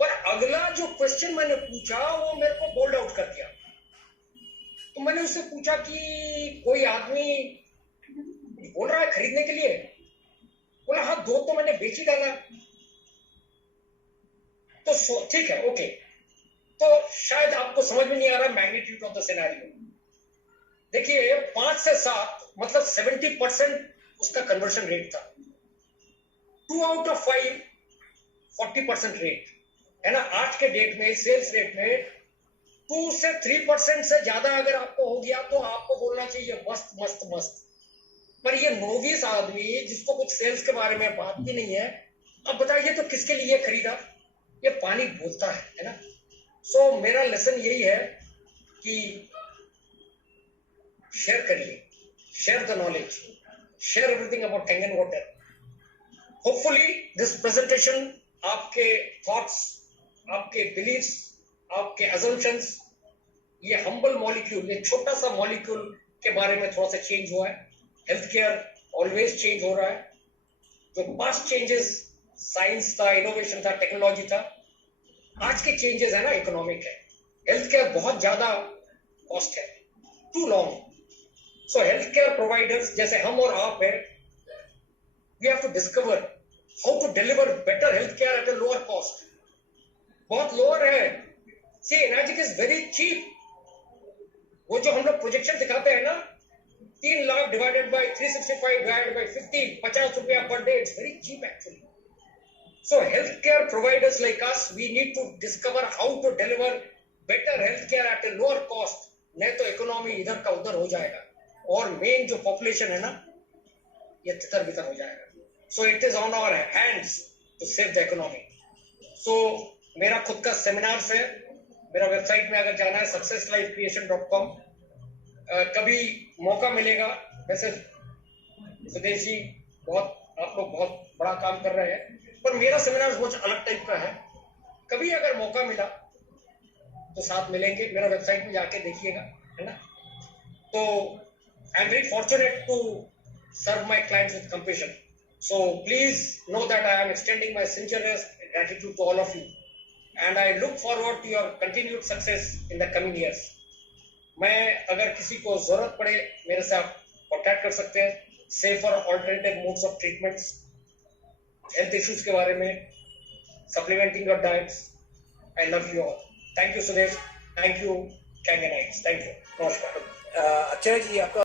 पर अगला जो क्वेश्चन मैंने पूछा वो मेरे को बोल्ड आउट कर दिया। तो मैंने उससे पूछा कि कोई आदमी बोल रहा है खरीदने के लिए? बोला हाँ, 2 तो मैंने बेच ही डाला। तो ठीक है, ओके। तो शायद आपको समझ में नहीं आ रहा मैग्नीट्यूड ऑफ द सिनेरियो। देखिए 5 से 7 मतलब 70% उसका कन्वर्शन रेट था। 2 आउट ऑफ 5 40% रेट है ना। आज के डेट में सेल्स रेट में 2 से 3% से ज्यादा अगर आपको हो गया तो आपको बोलना चाहिए मस्त मस्त मस्त। पर ये नोविस आदमी जिसको कुछ सेल्स के बारे में बात भी नहीं है, अब बताइए तो किसके लिए खरीदा? ये पानी बोलता है ना। सो मेरा लेसन यही है कि शेयर करिए, share the knowledge, share everything about Tengen water. Hopefully this presentation आपके थॉट्स, आपके बिलीव्स, आपके अजम्पशंस, ये हम्बल मॉलिक्यूल, ये छोटा सा मॉलिक्यूल के बारे में थोड़ा सा चेंज हुआ है। हेल्थ केयर ऑलवेज चेंज हो रहा है। जो पास्ट चेंजेस साइंस था, इनोवेशन था, टेक्नोलॉजी था, आज के चेंजेस है ना इकोनॉमिक है। हेल्थ केयर बहुत ज्यादा कॉस्ट है, too long. So health care providers जैसे हम और आप है, we have to discover how to deliver better health care at a lower cost. बहुत लोअर है। See energic is very cheap. वो जो हम लोग प्रोजेक्शन दिखाते हैं ना, 3 lakh divided by 365 divided by 50, 50 रुपया per day, it's very cheap actually. So healthcare providers like us, we need to discover how to deliver better healthcare at a lower cost. नहीं तो इकोनॉमी इधर का उधर हो जाएगा और मेन जो पॉपुलेशन है ना, ये तितर बितर हो जाएगा। So it is on our hands to save the economy. So मेरा खुद का सेमिनार्स है, मेरा वेबसाइट में अगर जाना है successlifecreation.com। कभी मौका मिलेगा, वैसे सुदेश जी आप लोग बहुत बड़ा काम कर रहे हैं, पर मेरा सेमिनार बहुत अलग टाइप का है। कभी अगर मौका मिला तो साथ मिलेंगे, मेरा वेबसाइट में जाके देखिएगा, है ना। तो I am very fortunate to serve my clients with compassion. So please know that I am extending my sincerest gratitude to all of you and I look forward to your continued success in the coming years. मैं अगर किसी को जरूरत पड़े मेरे से आप कॉन्टैक्ट कर सकते हैं, safer alternative modes of treatments, health issues के बारे में, supplementing your diets. I love you all. Thank you Sudesh, thank you Kangenites, thank you, नमस्कार। अच्छा जी, आपका